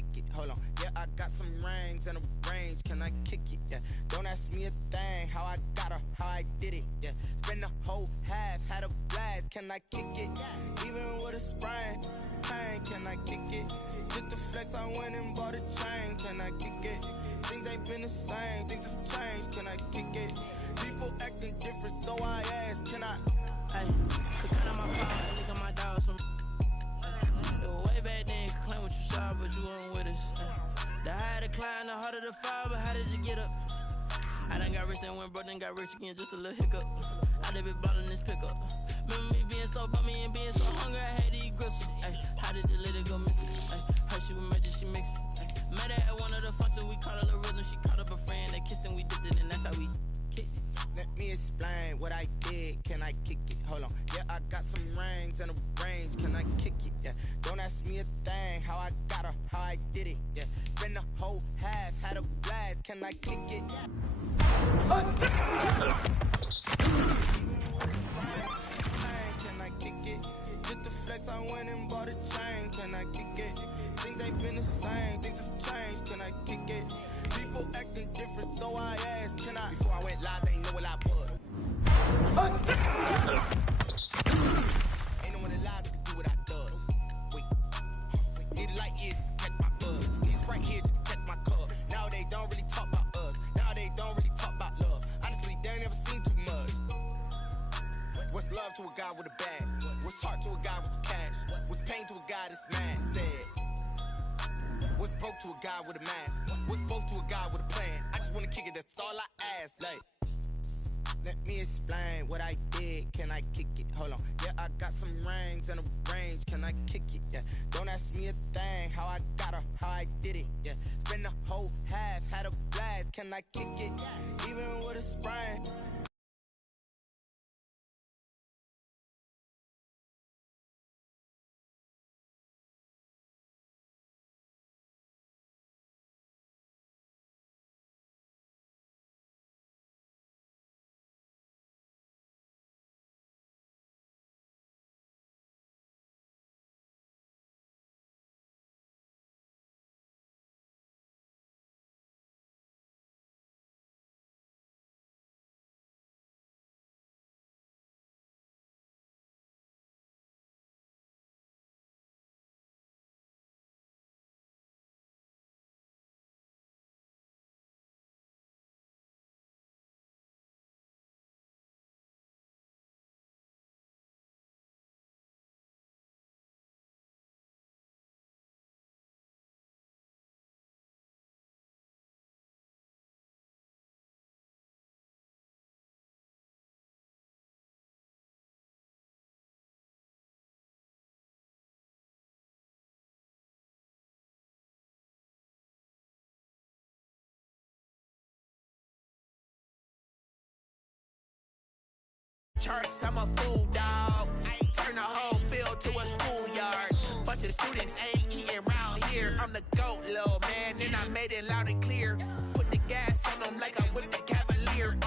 kick it? Hold on. Yeah, I got some rings and a range. Can I kick it? Yeah. Don't ask me a thing. How I got her, how I did it. Yeah. Spend the whole half, had a blast. Can I kick it? Even with a sprain, pain. Can I kick it? Just the flex, I went and bought a chain. Can I kick it? Things ain't been the same. Things have changed. Can I kick it? People acting different, so I ask. Can I? Hey, could cut on my phone, look at my dogs from. Way back then, you could claim what you saw, but you weren't with us. The higher the climb, the harder the fall, but how did you get up? I done got rich, then went broke, then got rich again, just a little hiccup. I done been ballin' this pickup. Remember me being so bummy and being so hungry, I had to eat gristle. Ay, how did the lady go missing? Ay, her she was magic, she mixed it. Met her at one of the functions, we caught a little rhythm. She caught up a friend, they kissed and we dipped it, and that's how we kicked it. Let me explain what I did. Can I kick it? Hold on. Yeah, I got some rings and a range. Can I kick it? Yeah. Don't ask me a thing. How I got her, how I did it. Yeah. Spend the whole half, had a blast. Can I kick it? Can I kick it? Just the flex, I went and bought a chain. Can I kick it? Things ain't been the same. Things have changed. Can I kick it? People acting different, so I asked, can I? Before I went live, they ain't know what I was. Ain't no one alive that can do what I does. Wait. Need a light here just to catch my buzz. Need a Sprite here just to catch my cup. Now they don't really talk about us. Now they don't really talk about love. Honestly, they ain't never seen too much. What's love to a guy with a bag? What's heart to a guy with some cash? What's pain to a guy that's mad? Said. What's broke to a guy with a mask? What's both to a guy with a plan? I just wanna kick it, that's all I ask. Like, let me explain what I did. Can I kick it? Hold on. Yeah, I got some rings and a range. Can I kick it? Yeah. Don't ask me a thing. How I got her, how I did it. Yeah. Spend the whole half, had a blast. Can I kick it? Even with a sprain. Charts, I'm a fool, dog. Turn the whole field to a schoolyard. Bunch of students ain't eating round here. I'm the GOAT, little man, and I made it loud and clear. Put the gas on them like I'm with the Cavalier.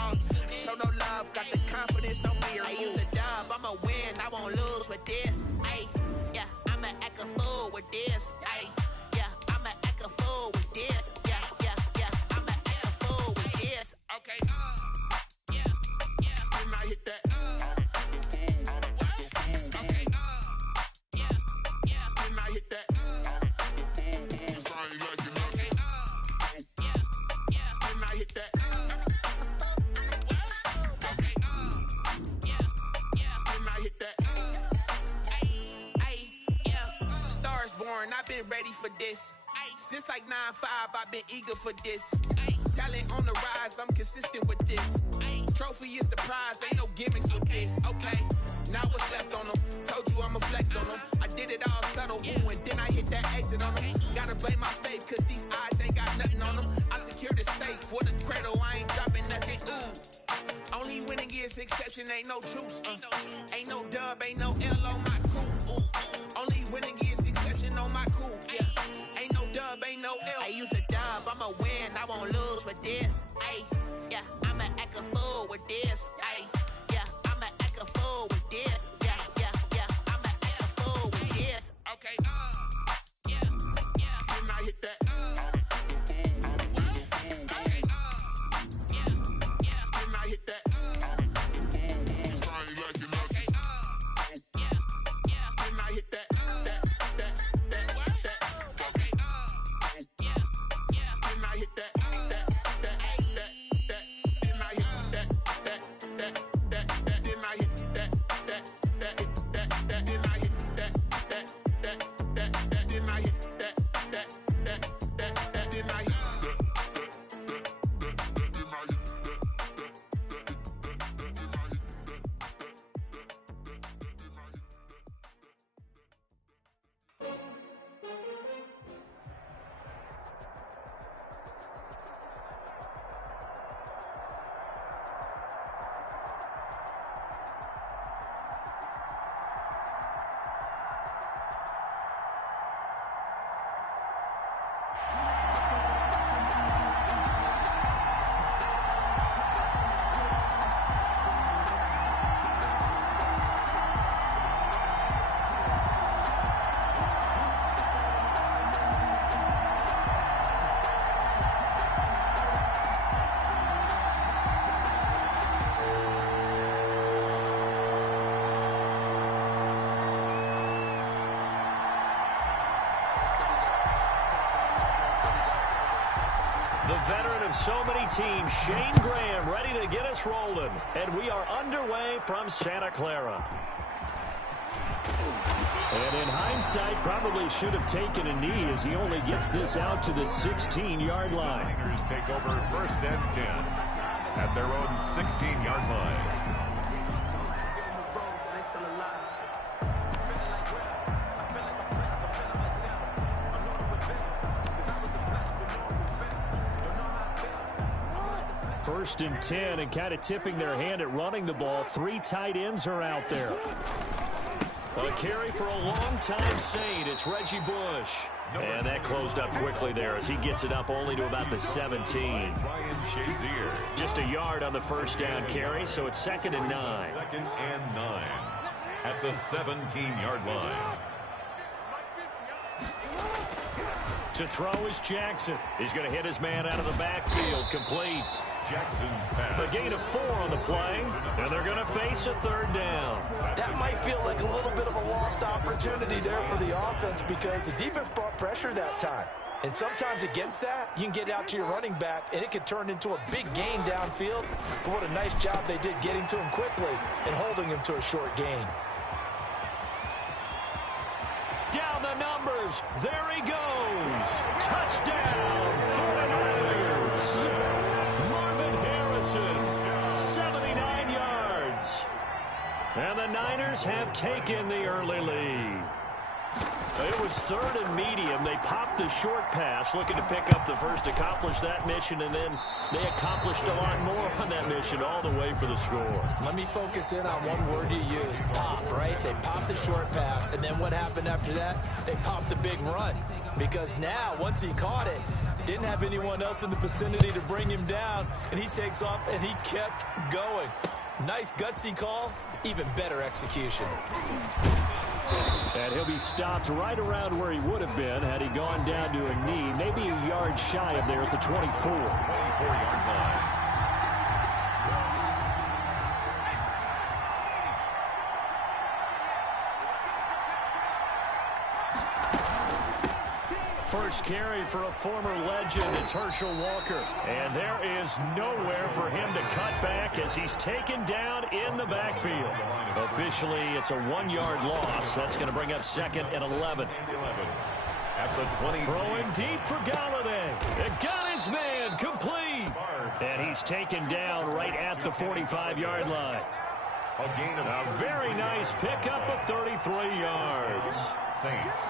Show no love, got the confidence, no fear. I use a dub, I'ma win, I won't lose with this. Ay, yeah, I'ma act a fool with this. Ay, yeah, I'ma act a fool with this. Yeah, yeah, yeah, I'ma act a fool with this. Okay, yeah, yeah, when I hit that. I've been ready for this. Since like 9-5, I've been eager for this. Talent on the rise, I'm consistent with this. Trophy is the prize, ain't no gimmicks with this. Okay, now what's left on them? Told you I'ma flex on them. I did it all subtle, ooh, and then I hit that exit on them. Gotta blame my faith, cause these eyes ain't got nothing on them. I secured the safe for the cradle, I ain't dropping nothing, ooh. Only winning is exception, ain't no truce. Ain't no dub, ain't no L on my crew. Ooh. Only winning is exception on my crew. Yeah. Ain't no dub, ain't no L. I use a dub, I'ma win, I won't lose with this. Ay, yeah, I'ma act a fool with this. Ay, yeah, I'ma act a fool with this. Yeah, yeah, yeah, I'ma act a fool with this. Okay, yeah, yeah, when I hit that. of so many teams, Shane Graham ready to get us rolling. And we are underway from Santa Clara. And in hindsight, probably should have taken a knee as he only gets this out to the 16-yard line. Tigers take over 1st and 10 at their own 16-yard line. First and 10, and kind of tipping their hand at running the ball. 3 tight ends are out there. A carry for a long-time Saint. It's Reggie Bush. And that closed up quickly there as he gets it up only to about the 17. Just a yard on the first down carry, so it's 2nd and 9. 2nd and 9 at the 17-yard line. To throw is Jackson. He's going to hit his man out of the backfield. Complete. Jackson's pass. A gain of 4 on the play, and they're going to face a 3rd down. That might feel like a little bit of a lost opportunity there for the offense because the defense brought pressure that time. And sometimes against that, you can get out to your running back, and it could turn into a big gain downfield. But what a nice job they did getting to him quickly and holding him to a short gain. Down the numbers. There he goes. Touchdown, 49ers. Marvin Harrison, 79 yards. And the Niners have taken the early lead. It was 3rd and medium. They popped the short pass, looking to pick up the first, accomplish that mission, and then they accomplished a lot more on that mission all the way for the score. Let me focus in on one word you used, pop, right? They popped the short pass, and then what happened after that? They popped the big run. Because now, once he caught it, didn't have anyone else in the vicinity to bring him down, and he takes off, and he kept going. Nice gutsy call, even better execution. And he'll be stopped right around where he would have been had he gone down to a knee, maybe a yard shy of there at the 24. 24-yard line. First carry for a former legend, it's Herschel Walker. And there is nowhere for him to cut back as he's taken down in the backfield. Officially, it's a 1-yard loss. That's going to bring up 2nd and 11. At the 20. Throwing deep for Galladay. It got his man complete. And he's taken down right at the 45-yard line. A very nice pickup of 33 yards. Saints.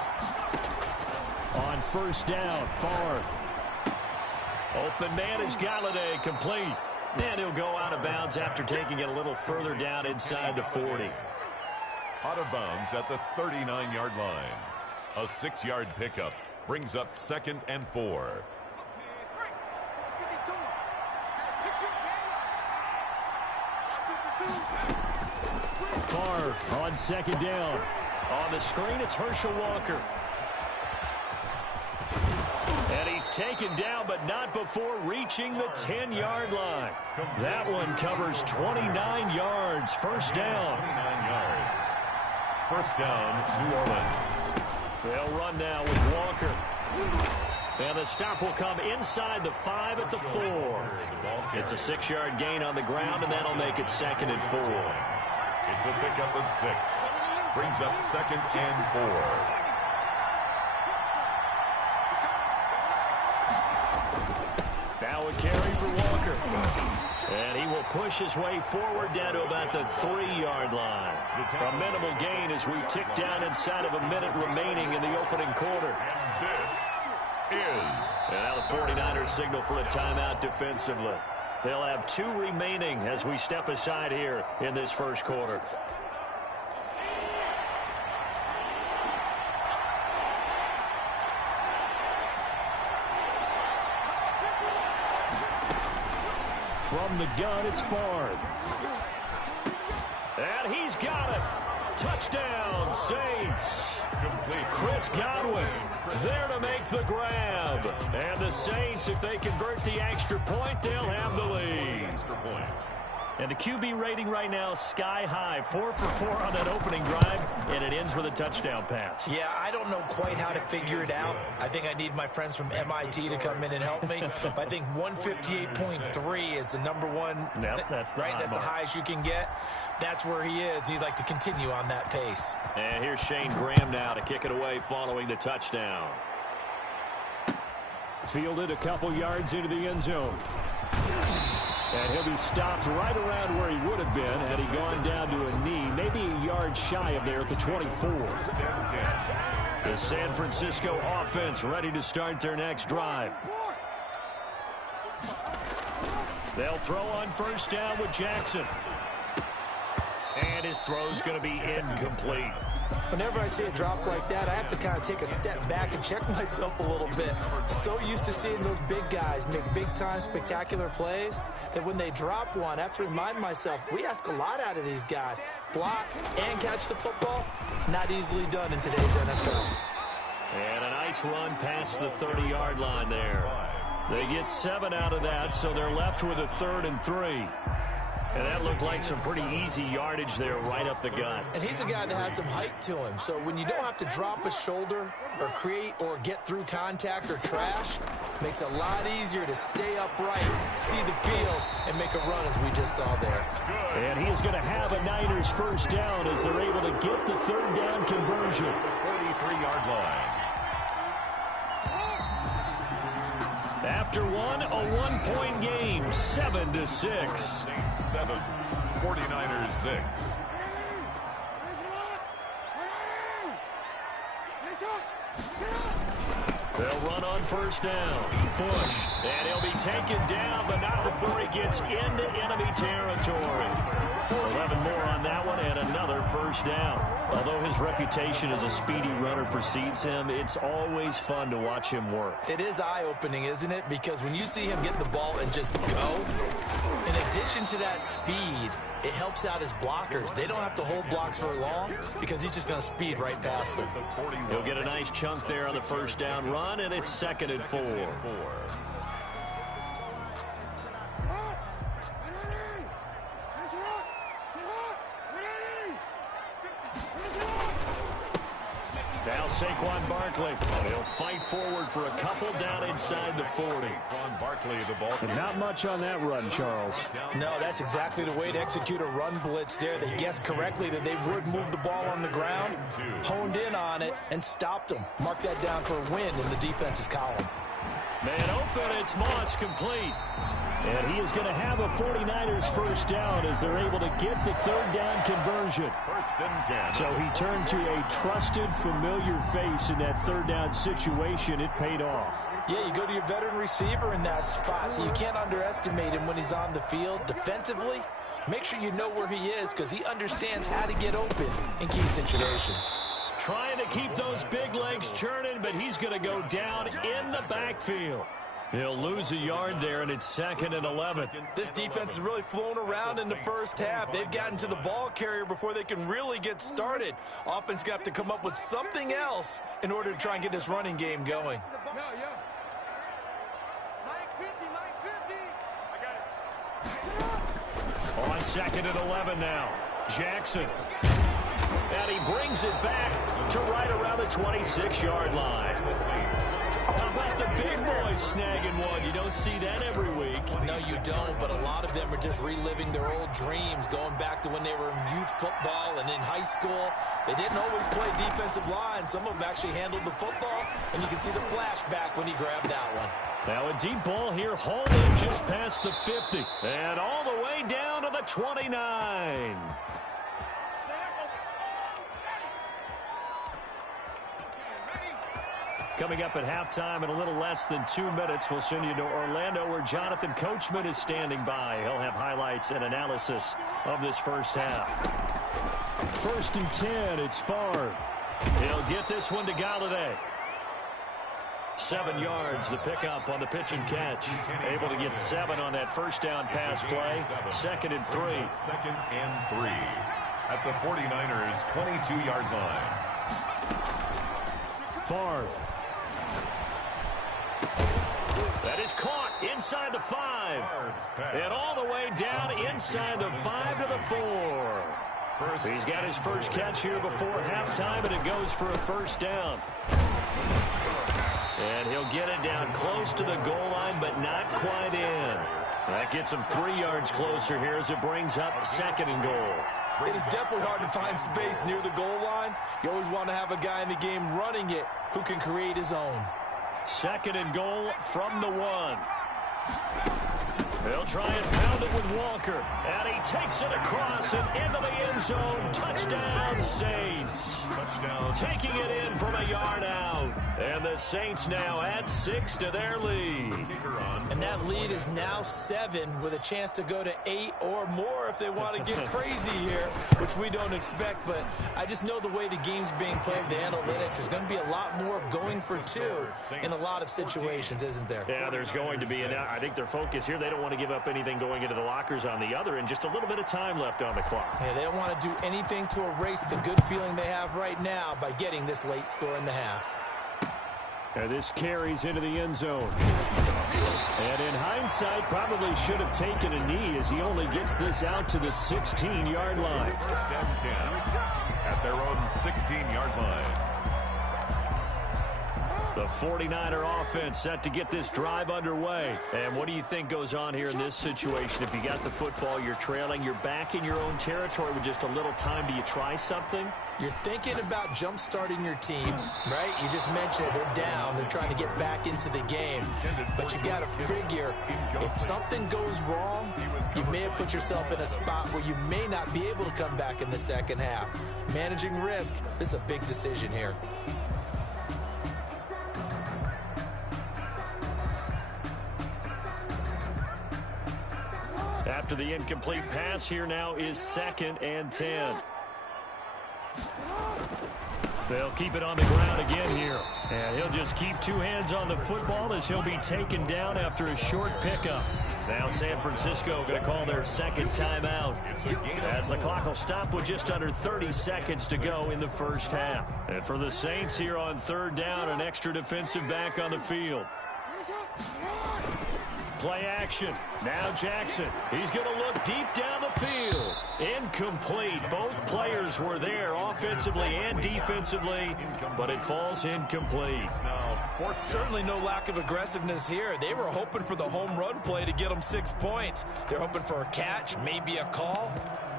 On first down, Favre. Open man is Galladay, complete. And he'll go out of bounds after taking it a little further down inside the 40. Out of bounds at the 39-yard line. A 6-yard pickup brings up 2nd and 4. Favre on 2nd down. On the screen, it's Herschel Walker. And he's taken down, but not before reaching the 10-yard line. That one covers 29 yards. First down. 29 yards. First down, New Orleans. They'll run now with Walker. And the stop will come inside the 5 at the 4. It's a 6-yard gain on the ground, and that'll make it 2nd and 4. It's a pickup of 6. Brings up 2nd and 4. Now a carry for Walker. And he will push his way forward down to about the 3-yard line. A minimal gain as we tick down inside of a minute remaining in the opening quarter. And this is... And now the 49ers signal for a timeout defensively. They'll have 2 remaining as we step aside here in this first quarter. From the gun, it's Favre. And he's got it. Touchdown, Saints. Complete. Chris Godwin there to make the grab. And the Saints, if they convert the extra point, they'll have the lead. Extra point. And the QB rating right now, sky high. 4 for 4 on that opening drive, and it ends with a touchdown pass. Yeah, I don't know quite how to figure it out. I think I need my friends from MIT to come in and help me. But I think 158.3 is the number one. Yep, that's the right. That's the mark. highest you can get. That's where he is. He'd like to continue on that pace. And here's Shane Graham now to kick it away following the touchdown. Fielded a couple yards into the end zone. And he'll be stopped right around where he would have been had he gone down to a knee, maybe a yard shy of there at the 24. The San Francisco offense ready to start their next drive. They'll throw on first down with Jackson. And his throw's going to be incomplete. Whenever I see a drop like that, I have to kind of take a step back and check myself a little bit. So used to seeing those big guys make big-time spectacular plays that when they drop one, I have to remind myself, we ask a lot out of these guys. Block and catch the football, not easily done in today's NFL. And a nice run past the 30-yard line there. They get 7 out of that, so they're left with a 3rd and 3. And that looked like some pretty easy yardage there right up the gut. And he's a guy that has some height to him. So when you don't have to drop a shoulder or create or get through contact or trash, makes it a lot easier to stay upright, see the field, and make a run as we just saw there. And he is going to have a Niners first down as they're able to get the 3rd down conversion. 43-yard line. After one, a 1-point game, 7-6. 7, 49ers 6. They'll run on first down. Bush. And he'll be taken down, but not before he gets into enemy territory. 11 more on that one, and another first down. Although his reputation as a speedy runner precedes him, it's always fun to watch him work. It is eye-opening, isn't it? Because when you see him get the ball and just go, in addition to that speed, it helps out his blockers. They don't have to hold blocks for long because he's just going to speed right past them. He'll get a nice chunk there on the first down run, and it's 2nd and 4. Now Saquon Barkley. He'll fight forward for a couple down inside the 40. Saquon Barkley, the ball. Not much on that run, Charles. No, that's exactly the way to execute a run blitz there. They guessed correctly that they would move the ball on the ground, honed in on it, and stopped them. Mark that down for a win in the defense's column. Man open, it's Moss complete. And he is going to have a 49ers first down as they're able to get the 3rd down conversion. 1st and 10. So he turned to a trusted, familiar face in that 3rd down situation. It paid off. Yeah, you go to your veteran receiver in that spot, so you can't underestimate him when he's on the field. Defensively, make sure you know where he is because he understands how to get open in key situations. Trying to keep those big legs churning, but he's going to go down in the backfield. He'll lose a yard there, and it's 2nd and 11. This defense has really flown around in the first half. They've gotten to the ball carrier before they can really get started. Offense going to have to come up with something else in order to try and get this running game going. On 2nd and 11 now. Jackson. And he brings it back to right around the 26-yard line. How about the big boys snagging one? You don't see that every week. No, you don't, but a lot of them are just reliving their old dreams, going back to when they were in youth football and in high school. They didn't always play defensive line. Some of them actually handled the football, and you can see the flashback when he grabbed that one. Now a deep ball here, Holman just past the 50, and all the way down to the 29. Coming up at halftime in a little less than 2 minutes, we'll send you to Orlando where Jonathan Coachman is standing by. He'll have highlights and analysis of this first half. 1st and 10, it's Favre. He'll get this one to Galladay. 7 yards, the pickup on the pitch and catch. Able to get 7 on that first down pass play. 2nd and 3. 2nd and 3 at the 49ers' 22-yard line. Favre. That is caught inside the 5. And all the way down inside the 5 to the 4. He's got his first catch here before halftime, and it goes for a first down. And he'll get it down close to the goal line, but not quite in. That gets him 3 yards closer here as it brings up 2nd and goal. It is definitely hard to find space near the goal line. You always want to have a guy in the game running it who can create his own. 2nd and goal from the 1. They'll try and pound it with Walker. And he takes it across and into the end zone. Touchdown, Saints. Touchdown. Taking it in from a yard out. And the Saints now add 6 to their lead. And that lead is now 7 with a chance to go to 8 or more if they want to get crazy here, which we don't expect. But I just know the way the game's being played, the analytics, there's going to be a lot more of going for 2 in a lot of situations, isn't there? Yeah, there's going to be. And I think their focus here, they don't want to give up anything going into the lockers on the other, and just a little bit of time left on the clock. Yeah, they don't want to do anything to erase the good feeling they have right now by getting this late score in the half. And this carries into the end zone. And in hindsight, probably should have taken a knee as he only gets this out to the 16-yard line. First and 10 at their own 16-yard line. The 49er offense set to get this drive underway. And what do you think goes on here in this situation? If you got the football, you're trailing, you're back in your own territory with just a little time. Do you try something? You're thinking about jump-starting your team, right? You just mentioned it. They're down. They're trying to get back into the game. But you got to figure, if something goes wrong, you may have put yourself in a spot where you may not be able to come back in the second half. Managing risk, this is a big decision here. After the incomplete pass, here now is 2nd and 10. They'll keep it on the ground again here. And he'll just keep 2 hands on the football as he'll be taken down after a short pickup. Now San Francisco going to call their 2nd timeout as the clock will stop with just under 30 seconds to go in the first half. And for the Saints here on 3rd down, an extra defensive back on the field. Play action. Now Jackson. He's going to look deep down the field. Incomplete. Both players were there offensively and defensively, but it falls incomplete. Certainly no lack of aggressiveness here. They were hoping for the home run play to get them 6 points. They're hoping for a catch, maybe a call,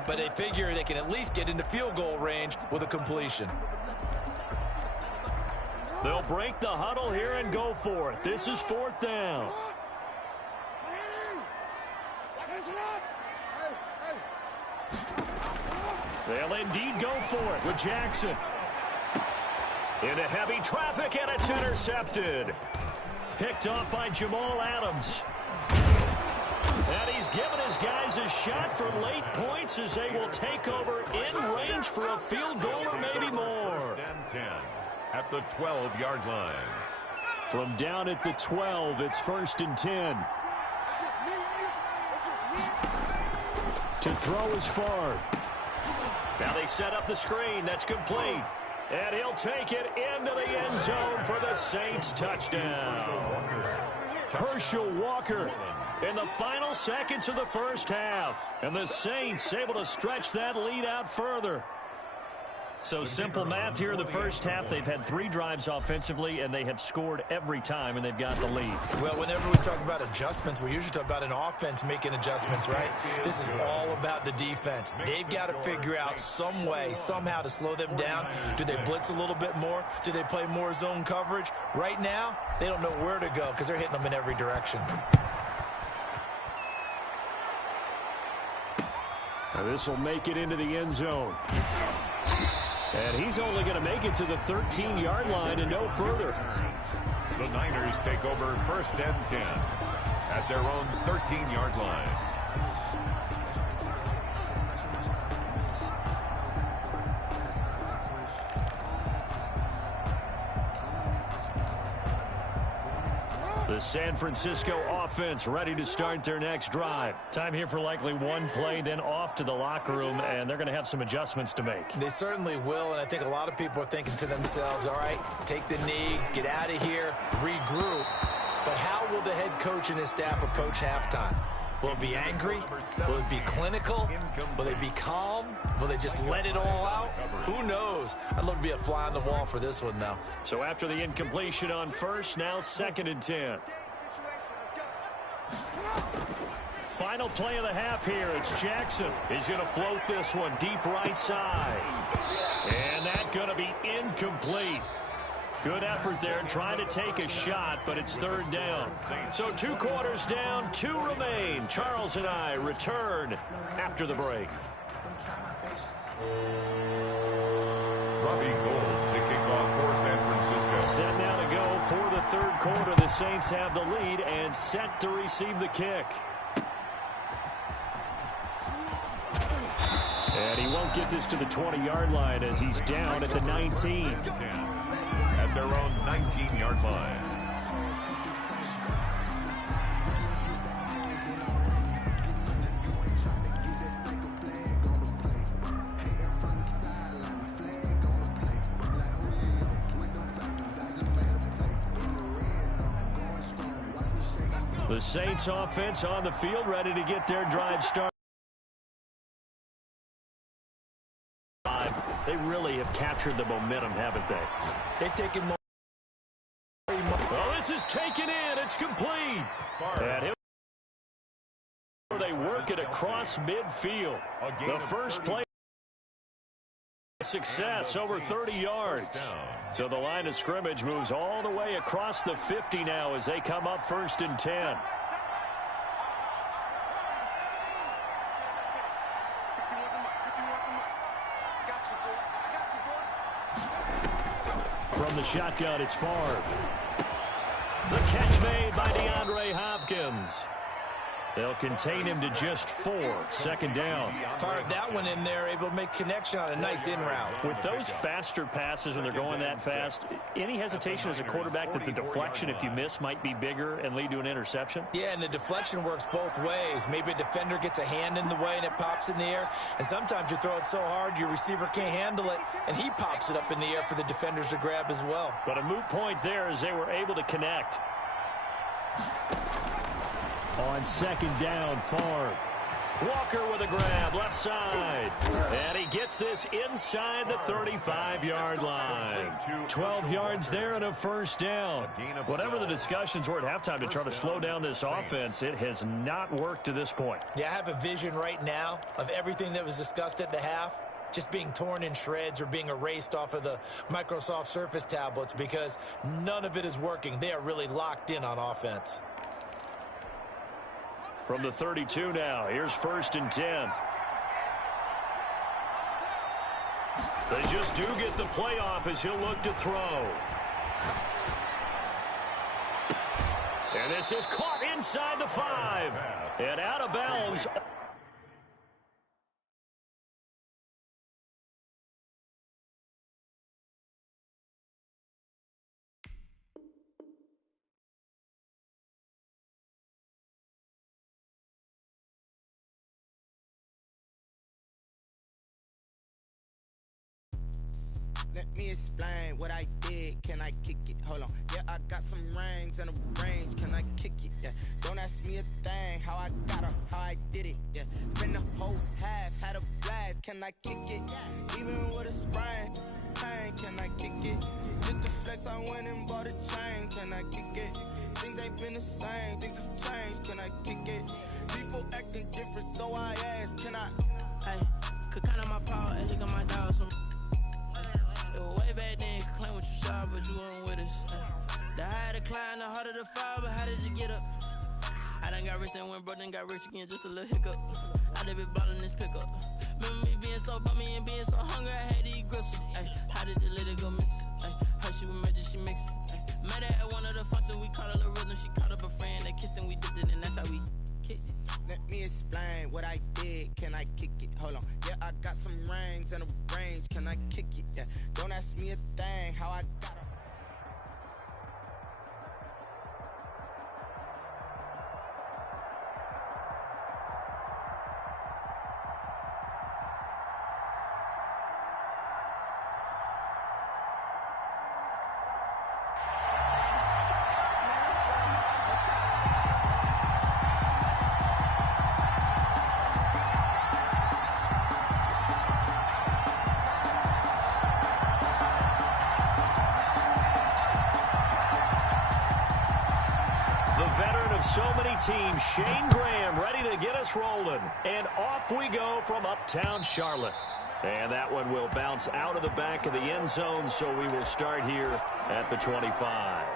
but they figure they can at least get into field goal range with a completion. They'll break the huddle here and go for it. This is 4th down. They'll indeed go for it with Jackson. Into heavy traffic, and it's intercepted. Picked off by Jamal Adams. And he's given his guys a shot for late points as they will take over in range for a field goal or maybe more. First and 10 at the 12-yard line. From down at the 12, it's 1st and 10. To throw is Favre. Now they set up the screen. That's complete. And he'll take it into the end zone for the Saints touchdown. Herschel Walker in the final seconds of the first half. And the Saints able to stretch that lead out further. So simple math here in the first half. They've had 3 drives offensively, and they have scored every time, and they've got the lead. Well, whenever we talk about adjustments, we usually talk about an offense making adjustments, right? This is all about the defense. They've got to figure out some way, somehow to slow them down. Do they blitz a little bit more? Do they play more zone coverage? Right now, they don't know where to go because they're hitting them in every direction. Now this will make it into the end zone. And he's only going to make it to the 13-yard line and no further. The Niners take over 1st and 10 at their own 13-yard line. The San Francisco offense ready to start their next drive. Time here for likely one play, then off to the locker room, and they're going to have some adjustments to make. They certainly will, and I think a lot of people are thinking to themselves, all right, take the knee, get out of here, regroup. But how will the head coach and his staff approach halftime? Will it be angry? Will it be clinical? Will they be calm? Will they just let it all out? Who knows? I'd love to be a fly on the wall for this one, though. So after the incompletion on first, now 2nd and 10. Final play of the half here. It's Jackson. He's going to float this one deep right side. And that's going to be incomplete. Good effort there trying to take a shot, but it's 3rd down. So 2 quarters down, 2 remain. Charles and I return after the break. Robbie Gould to kick off for San Francisco. Set now to go for the 3rd quarter. The Saints have the lead and set to receive the kick. And he won't get this to the 20-yard line as he's down at the 19. At their own 19-yard line. The Saints offense on the field, ready to get their drive started. They really have captured the momentum, haven't they? They've taken more. Well, this is taken in. It's complete. And they work it across midfield. The first play success over 30 yards. So the line of scrimmage moves all the way across the 50 now as they come up 1st and 10. From the shotgun, it's Favre. The catch made by DeAndre Hopkins. They'll contain him to just 4. 2nd down. Fired that one in there, able to make connection on a nice in route. With those faster passes when they're going that fast, any hesitation as a quarterback that the deflection, if you miss, might be bigger and lead to an interception? Yeah, and the deflection works both ways. Maybe a defender gets a hand in the way and it pops in the air. And sometimes you throw it so hard your receiver can't handle it, and he pops it up in the air for the defenders to grab as well. But a moot point there as they were able to connect. On 2nd down, Favre. Walker with a grab, left side. And he gets this inside the 35-yard line. 12 yards there and a 1st down. Whatever the discussions were at halftime to try to slow down this offense, it has not worked to this point. Yeah, I have a vision right now of everything that was discussed at the half just being torn in shreds or being erased off of the Microsoft Surface tablets because none of it is working. They are really locked in on offense. From the 32 now, here's 1st and 10. They just do get the playoff as he'll look to throw. And this is caught inside the 5 and out of bounds. Let me explain what I did. Can I kick it? Hold on. Yeah, I got some rings and a range. Can I kick it? Yeah. Don't ask me a thing. How I got her, how I did it. Yeah. Spend the whole half, had a blast. Can I kick it? Even with a sprain. Pain, can I kick it? Just the flex, I went and bought a chain. Can I kick it? Things ain't been the same. Things have changed. Can I kick it? People acting different, so I ask. Can I? Hey, could count on my power and look at my dogs. Way back then, you could claim what you saw, but you weren't with us. The higher the climb, the harder the fall, but how did you get up? I done got rich, then went broke, then got rich again, just a little hiccup. I done been ballin' this pickup. Remember me being so bummy and being so hungry, I had to eat gristle. Ay, how did the lady go miss? Ay, how she was magic, she mixed. Met her at one of the functions, we caught a little rhythm, she caught up a friend, they kissed and we dipped it, and that's how we kicked it. Let me explain what I did. Can I kick it? Hold on. Yeah, I got some rings and a range. Can I kick it? Yeah. Don't ask me a thing. How I got her. of so many teams, Shane Graham ready to get us rolling. And off we go from uptown Charlotte. And that one will bounce out of the back of the end zone, so we will start here at the 25.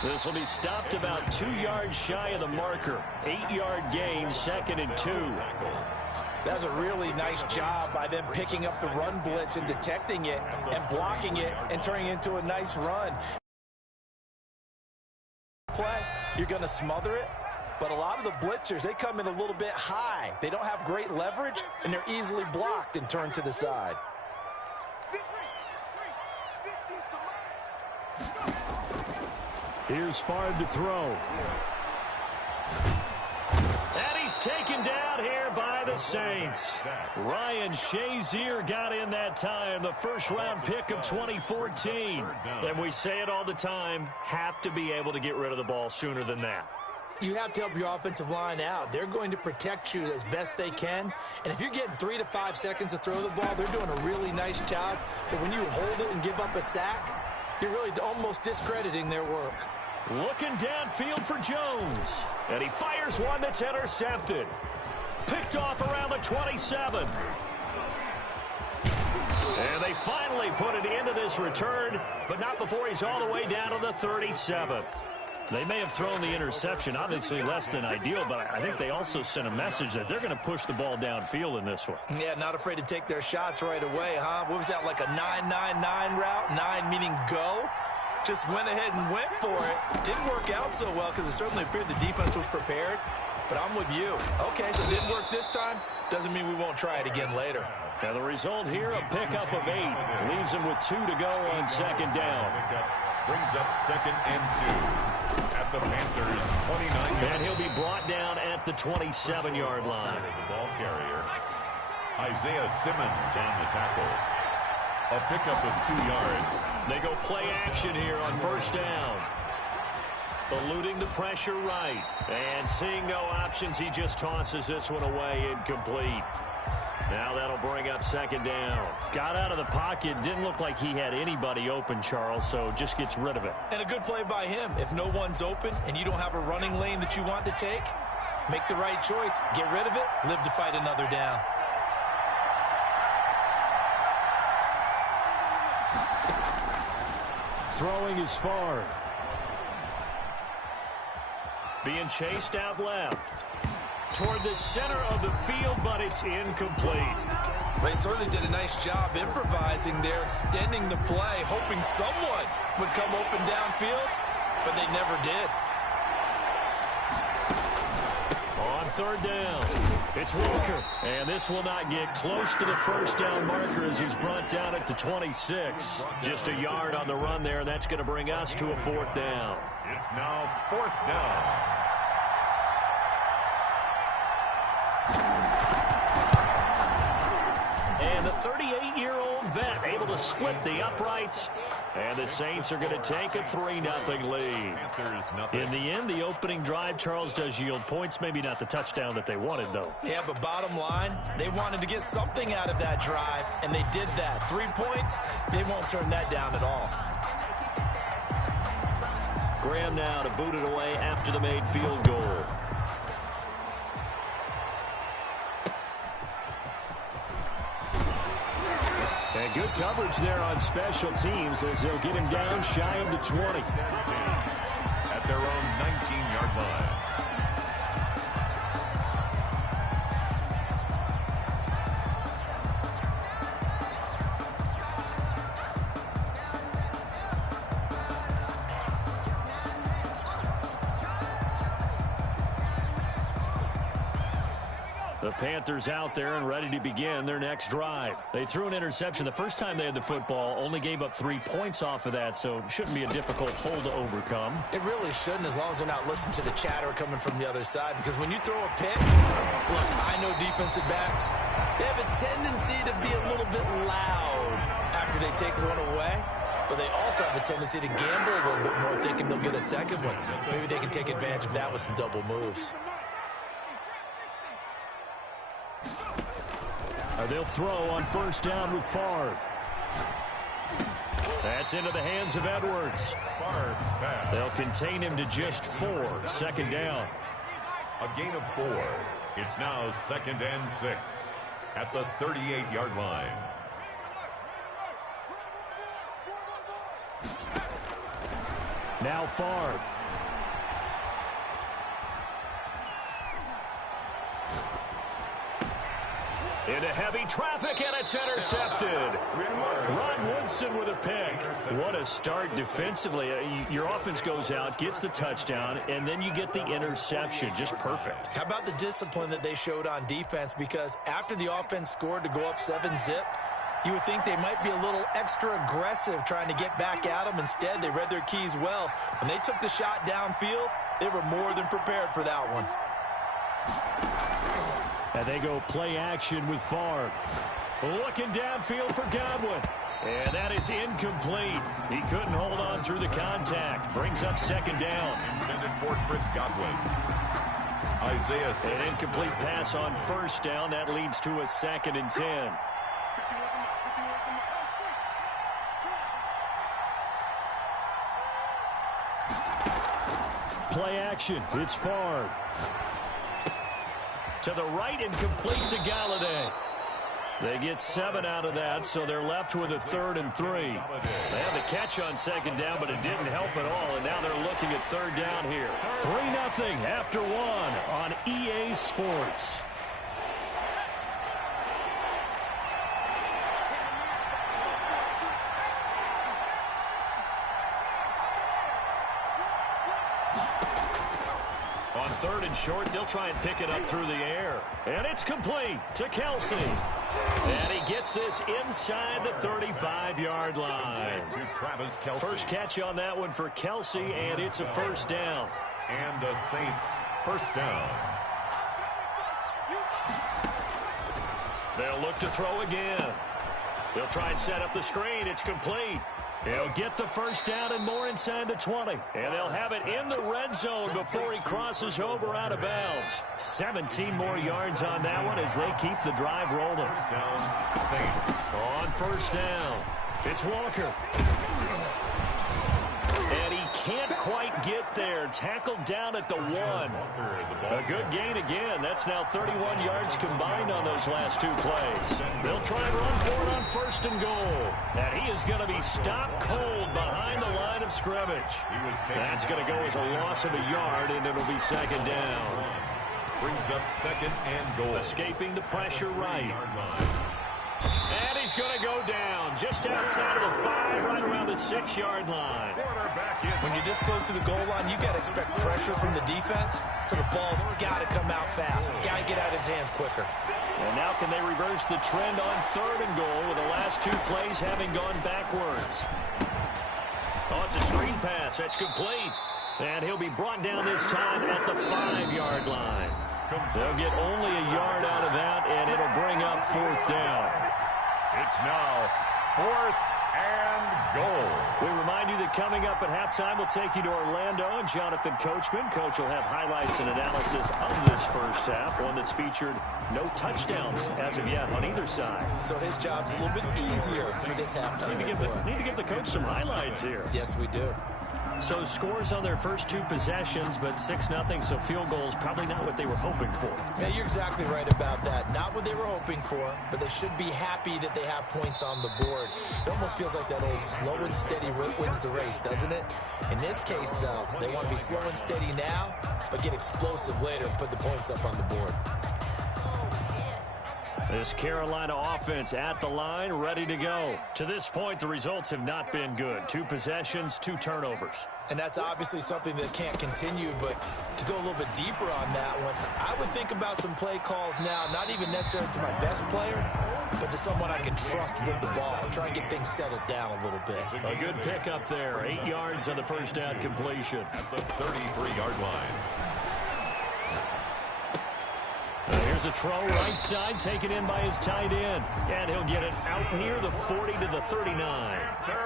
This will be stopped about 2 yards shy of the marker. 8-yard gain, 2nd and 2. That's a really nice job by them picking up the run blitz and detecting it and blocking it and turning it into a nice run. Play, you're going to smother it, but a lot of the blitzers, they come in a little bit high. They don't have great leverage, and they're easily blocked and turned to the side. Here's Favre to throw. And he's taken down here by the Saints. Ryan Shazier got in that time, the first-round pick of 2014. And we say it all the time, have to be able to get rid of the ball sooner than that. You have to help your offensive line out. They're going to protect you as best they can. And if you're getting 3 to 5 seconds to throw the ball, they're doing a really nice job. But when you hold it and give up a sack, you're really almost discrediting their work. Looking downfield for Jones. And he fires one that's intercepted. Picked off around the 27. And they finally put it into this return, but not before he's all the way down to the 37. They may have thrown the interception, obviously less than ideal, but I think they also sent a message that they're going to push the ball downfield in this one. Yeah, not afraid to take their shots right away, huh? What was that, like a 9-9-9 route? 9 meaning go? Just went ahead and went for it. Didn't work out so well because it certainly appeared the defense was prepared. But I'm with you. Okay, so it didn't work this time. Doesn't mean we won't try it again later. Now the result here, a pickup of 8. Leaves him with 2 to go on 2nd down. Brings up 2nd and 2 at the Panthers' 29. And he'll be brought down at the 27-yard line. The ball carrier, Isaiah Simmons on the tackle. A pickup of 2 yards. They go play action here on 1st down. Eluding the pressure right. And seeing no options, he just tosses this one away incomplete. Now that'll bring up 2nd down. Got out of the pocket. Didn't look like he had anybody open, Charles, so just gets rid of it. And a good play by him. If no one's open and you don't have a running lane that you want to take, make the right choice. Get rid of it. Live to fight another down. Throwing is Favre. Being chased out left. Toward the center of the field, but it's incomplete. They certainly did a nice job improvising there, extending the play, hoping someone would come open downfield, but they never did. On 3rd down, it's Walker. And this will not get close to the 1st down marker as he's brought down at the 26. Just a yard on the run there, and that's going to bring us to a 4th down. It's now 4th down. And the 38-year-old vet able to split the uprights. And the Saints are going to take a 3-0 lead. In the end, the opening drive, Charles, does yield points. Maybe not the touchdown that they wanted, though. Yeah, but bottom line, they wanted to get something out of that drive, and they did that. 3 points, they won't turn that down at all. Graham now to boot it away after the made field goal. And good coverage there on special teams as they'll get him down shy of the 20. At their own 19-yard line. The Panthers out there and ready to begin their next drive. They threw an interception the first time they had the football, only gave up 3 points off of that, so it shouldn't be a difficult hole to overcome. It really shouldn't, as long as they're not listening to the chatter coming from the other side, because when you throw a pick, look, I know defensive backs, they have a tendency to be a little bit loud after they take one away, but they also have a tendency to gamble a little bit more, thinking they'll get a second one. Maybe they can take advantage of that with some double moves. They'll throw on first down with Favre. That's into the hands of Edwards. They'll contain him to just 4. Second down. A gain of 4. It's now 2nd and 6 at the 38-yard line. Now Favre. Into heavy traffic, and it's intercepted. Ron Woodson with a pick. What a start defensively. Your offense goes out, gets the touchdown, and then you get the interception. Just perfect. How about the discipline that they showed on defense? Because after the offense scored to go up 7-zip, you would think they might be a little extra aggressive trying to get back at them. Instead, they read their keys well. When they took the shot downfield, they were more than prepared for that one. And they go play action with Favre. Looking downfield for Godwin. And that is incomplete. He couldn't hold on through the contact. Brings up second down. Intended for Chris Godwin. Isaiah Simmons. An incomplete pass on first down. That leads to a 2nd and 10. Play action. It's Favre. To the right and complete to Galladay. They get 7 out of that, so they're left with a 3rd and 3. They had the catch on second down, but it didn't help at all, and now they're looking at 3rd down here. 3-0 after 1 on EA Sports. On 3rd and short, they'll try and pick it up through the air. And it's complete to Kelce. And he gets this inside the 35-yard line. To Travis Kelce. First catch on that one for Kelce, and it's a first down. And the Saints first down. They'll look to throw again. They'll try and set up the screen. It's complete. He'll get the first down and more inside the 20. And they'll have it in the red zone before he crosses over out of bounds. 17 more yards on that one as they keep the drive rolling. First down, Saints. On first down, it's Walker. And he can't quite get there. Tackled down at the 1. A good gain again. That's now 31 yards combined on those last 2 plays. They'll try and run for it on 1st and goal. And he is going to be stopped cold behind the line of scrimmage. That's going to go as a loss of a yard, and it'll be 2nd down. Brings up 2nd and goal. Escaping the pressure right. And he's going to go down just outside of the 5, right around the 6-yard line. When you're this close to the goal line, you got to expect pressure from the defense, so the ball's got to come out fast. Got to get out of his hands quicker. And now can they reverse the trend on 3rd and goal with the last 2 plays having gone backwards? Oh, it's a screen pass. That's complete. And he'll be brought down this time at the 5-yard line. They'll get only a yard out of that, and it'll bring up 4th down. It's now 4th and goal. We remind you that coming up at halftime, we'll take you to Orlando and Jonathan Coachman. Coach will have highlights and analysis of this first half, one that's featured no touchdowns as of yet on either side. So his job's a little bit easier for this halftime. Need to give the coach some highlights here. Yes, we do. So scores on their first 2 possessions, but 6-0, so field goals probably not what they were hoping for. Yeah, you're exactly right about that. Not what they were hoping for, but they should be happy that they have points on the board. It almost feels like that old slow and steady wins the race, doesn't it? In this case, though, they want to be slow and steady now, but get explosive later and put the points up on the board. This Carolina offense at the line, ready to go. To this point, the results have not been good. 2 possessions, 2 turnovers. And that's obviously something that can't continue, but to go a little bit deeper on that one, I would think about some play calls now, not even necessarily to my best player, but to someone I can trust with the ball. Try and get things settled down a little bit. A good pickup there. 8 yards on the first down completion. At the 33-yard line. Here's a throw right side, taken in by his tight end. And he'll get it out near the 40 to the 39.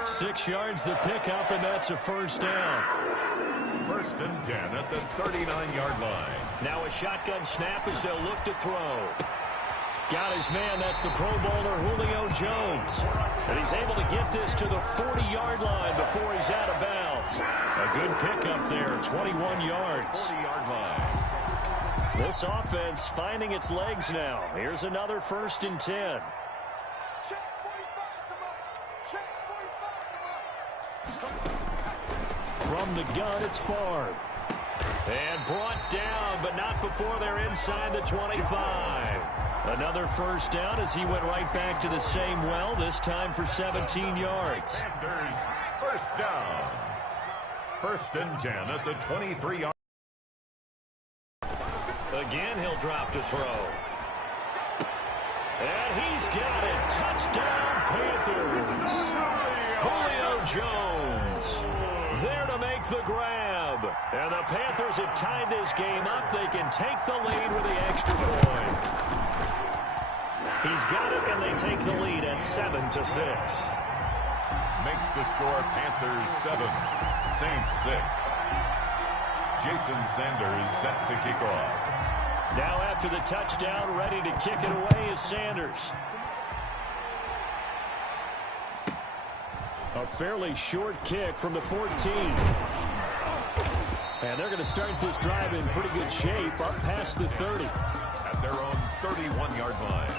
6 yards the pickup, and that's a first down. 1st and 10 at the 39-yard line. Now a shotgun snap as they'll look to throw. Got his man, that's the Pro Bowler Julio Jones. And he's able to get this to the 40-yard line before he's out of bounds. A good pickup there, 21 yards. 40-yard line. This offense finding its legs now. Here's another 1st and 10. From the gun, it's Favre. And brought down, but not before they're inside the 25. Another first down as he went right back to the same well, this time for 17 yards. Panthers, 1st down. 1st and 10 at the 23-yard. Again, he'll drop to throw. And he's got it. Touchdown, Panthers. Julio Jones there to make the grab. And the Panthers have tied this game up. They can take the lead with the extra point. He's got it, and they take the lead at 7-6. Makes the score Panthers 7, Saints 6. Jason Sanders set to kick off. Now after the touchdown, ready to kick it away is Sanders. A fairly short kick from the 14. And they're going to start this drive in pretty good shape, up past the 30. At their own 31-yard line.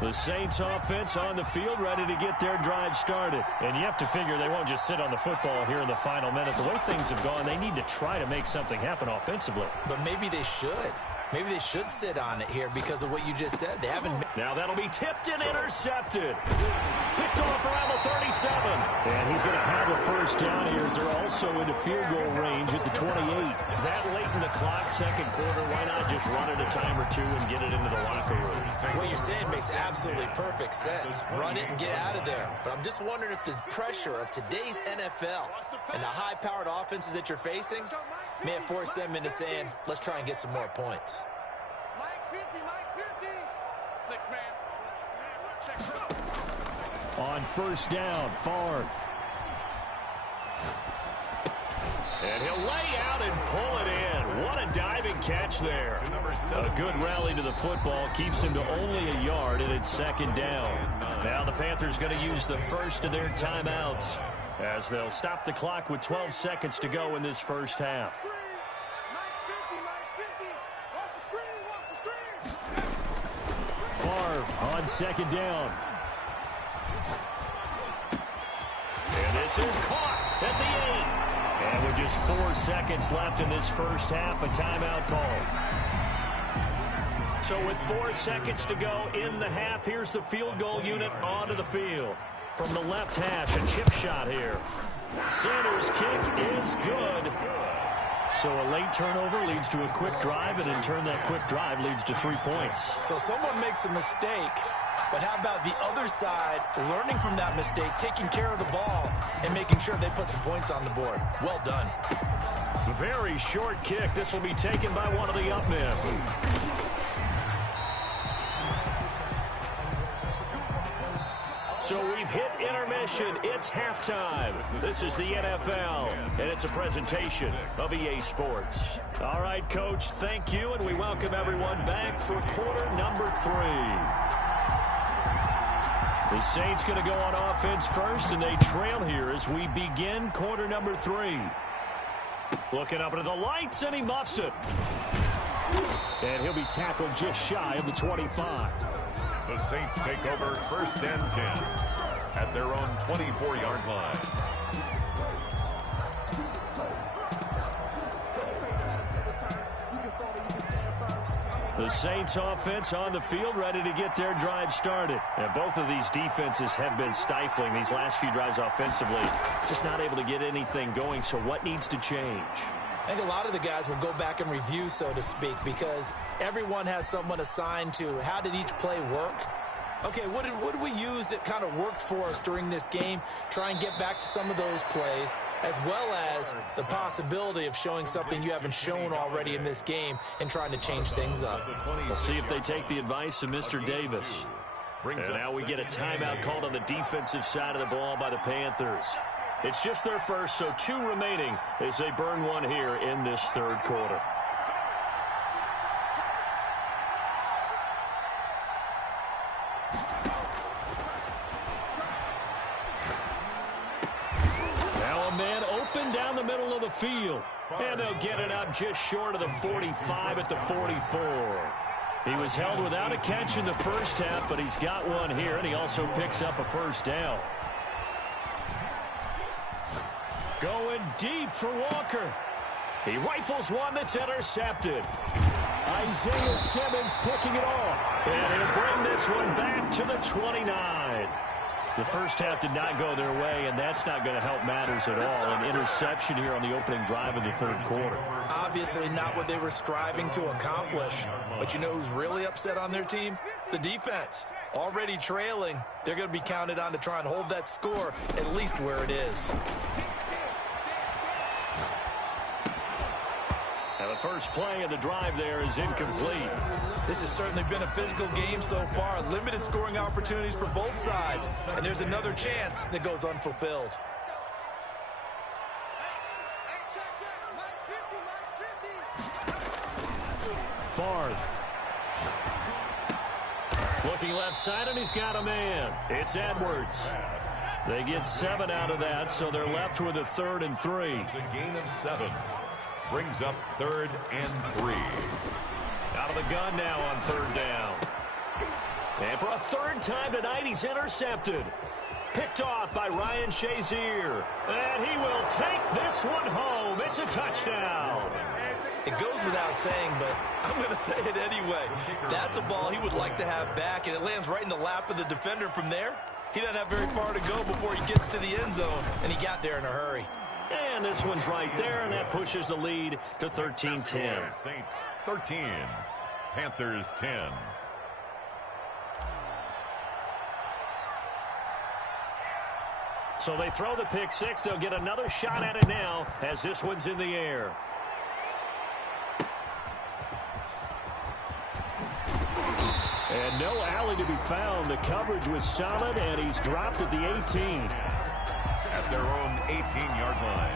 The Saints offense on the field, ready to get their drive started. And you have to figure they won't just sit on the football here in the final minute. The way things have gone, they need to try to make something happen offensively. But maybe they should. Maybe they should sit on it here because of what you just said. They haven't. Now that'll be tipped and intercepted. Picked off around the 37. And he's going to have a first down here as they're also into field goal range at the 28. That late in the clock, second quarter, why not just run it a time or two and get it into the locker room? What you're saying makes absolutely perfect sense. Run it and get out of there. But I'm just wondering if the pressure of today's NFL and the high-powered offenses that you're facing may have forced them into saying, let's try and get some more points. On first down, Favre. And he'll lay out and pull it in. What a diving catch there. A good rally to the football keeps him to only a yard, and it's 2nd down. Now the Panthers going to use the first of their timeouts as they'll stop the clock with 12 seconds to go in this first half. Favre on 2nd down. And this is caught at the 8. And with just 4 seconds left in this first half, a timeout call. So with 4 seconds to go in the half, here's the field goal unit onto the field. From the left hash, a chip shot here. Sanders' kick is good. So a late turnover leads to a quick drive, and in turn that quick drive leads to 3 points. So someone makes a mistake, but how about the other side learning from that mistake, taking care of the ball, and making sure they put some points on the board? Well done. Very short kick. This will be taken by one of the up men. So we've hit intermission. It's halftime. This is the NFL, and it's a presentation of EA Sports. All right, Coach, thank you, and we welcome everyone back for quarter number 3. The Saints going to go on offense first, and they trail here as we begin quarter number 3. Looking up into the lights, and he muffs it. And he'll be tackled just shy of the 25. The Saints take over 1st and 10 at their own 24-yard line. The Saints offense on the field, ready to get their drive started. And both of these defenses have been stifling these last few drives offensively. Just not able to get anything going, so what needs to change? I think a lot of the guys will go back and review, so to speak, because everyone has someone assigned to how did each play work. Okay, what did we use that kind of worked for us during this game? Try and get back to some of those plays, as well as the possibility of showing something you haven't shown already in this game and trying to change things up. We'll see if they take the advice of Mr. Davis. And now we get a timeout called on the defensive side of the ball by the Panthers. It's just their first, so 2 remaining as they burn one here in this third quarter. Down the middle of the field, and they'll get it up just short of the 45 at the 44. He was held without a catch in the first half, but he's got one here, and he also picks up a first down. Going deep for Walker. He rifles one that's intercepted. Isaiah Simmons picking it off, and he'll bring this one back to the 29. The first half did not go their way, and that's not going to help matters at all. An interception here on the opening drive of the third quarter. Obviously not what they were striving to accomplish. But you know who's really upset on their team? The defense. Already trailing, they're going to be counted on to try and hold that score at least where it is. And the first play of the drive there is incomplete. This has certainly been a physical game so far. Limited scoring opportunities for both sides. And there's another chance that goes unfulfilled. Favre. Looking left side, and he's got a man. It's Edwards. They get 7 out of that, so they're left with a 3rd and 3. It's a gain of 7. Brings up 3rd and 3. Out of the gun now on 3rd down. And for a 3rd time tonight, he's intercepted. Picked off by Ryan Shazier. And he will take this one home. It's a touchdown. It goes without saying, but I'm going to say it anyway. That's a ball he would like to have back, and it lands right in the lap of the defender from there. He doesn't have very far to go before he gets to the end zone, and he got there in a hurry. And this one's right there, and that pushes the lead to 13-10. Saints 13, Panthers 10. So they throw the pick 6. They'll get another shot at it now as this one's in the air. And no alley to be found. The coverage was solid, and he's dropped at the 18. At their own 18-yard line.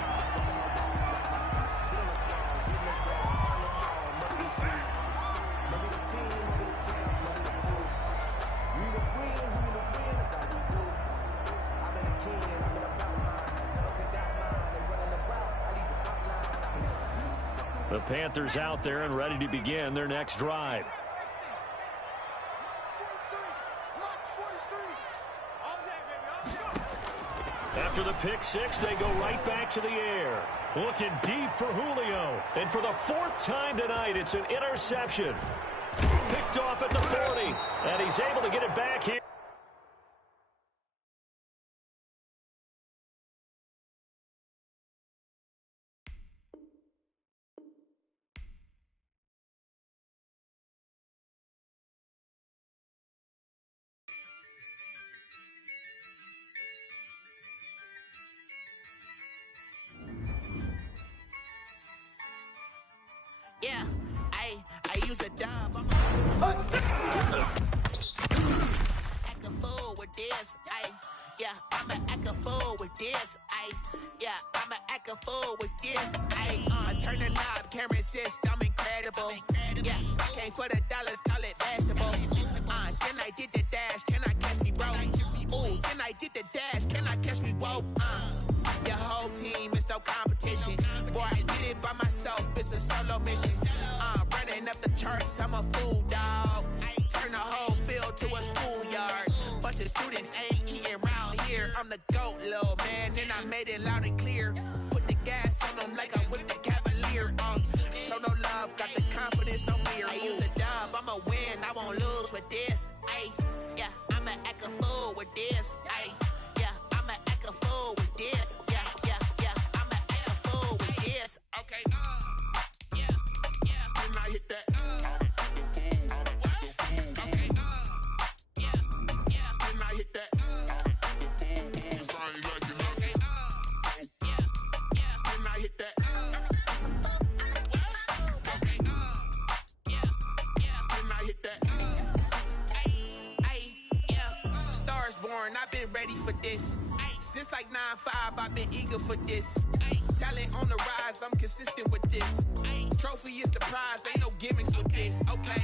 The Panthers out there and ready to begin their next drive. After the pick 6, they go right back to the air. Looking deep for Julio. And for the 4th time tonight, it's an interception. Picked off at the 40. And he's able to get it back here. Yeah, I use a dub. Act a fool with this, yeah, I'ma act a fool with this, yeah, I'ma act a fool with this, turn the knob, camera system, incredible, yeah, came for the dollars, call it vegetable, then I did the dash, can I catch me, bro, ooh, then I did the dash, can I catch me, whoa, your whole team is no competition, boy, I did it by myself, it's a solo mission, running up the charts, I'm a fool, dog, turn the whole field to a schoolyard, bunch of students ain't eating round here, I'm the GOAT, little man, and I made it loud and clear, put the gas on them like I'm with the Cavalier, show no love, got the confidence, no fear, I use a dub, been ready for this. Since like 9-5, I've been eager for this. Talent on the rise, I'm consistent with this. Trophy is the prize, ain't no gimmicks with this. Okay,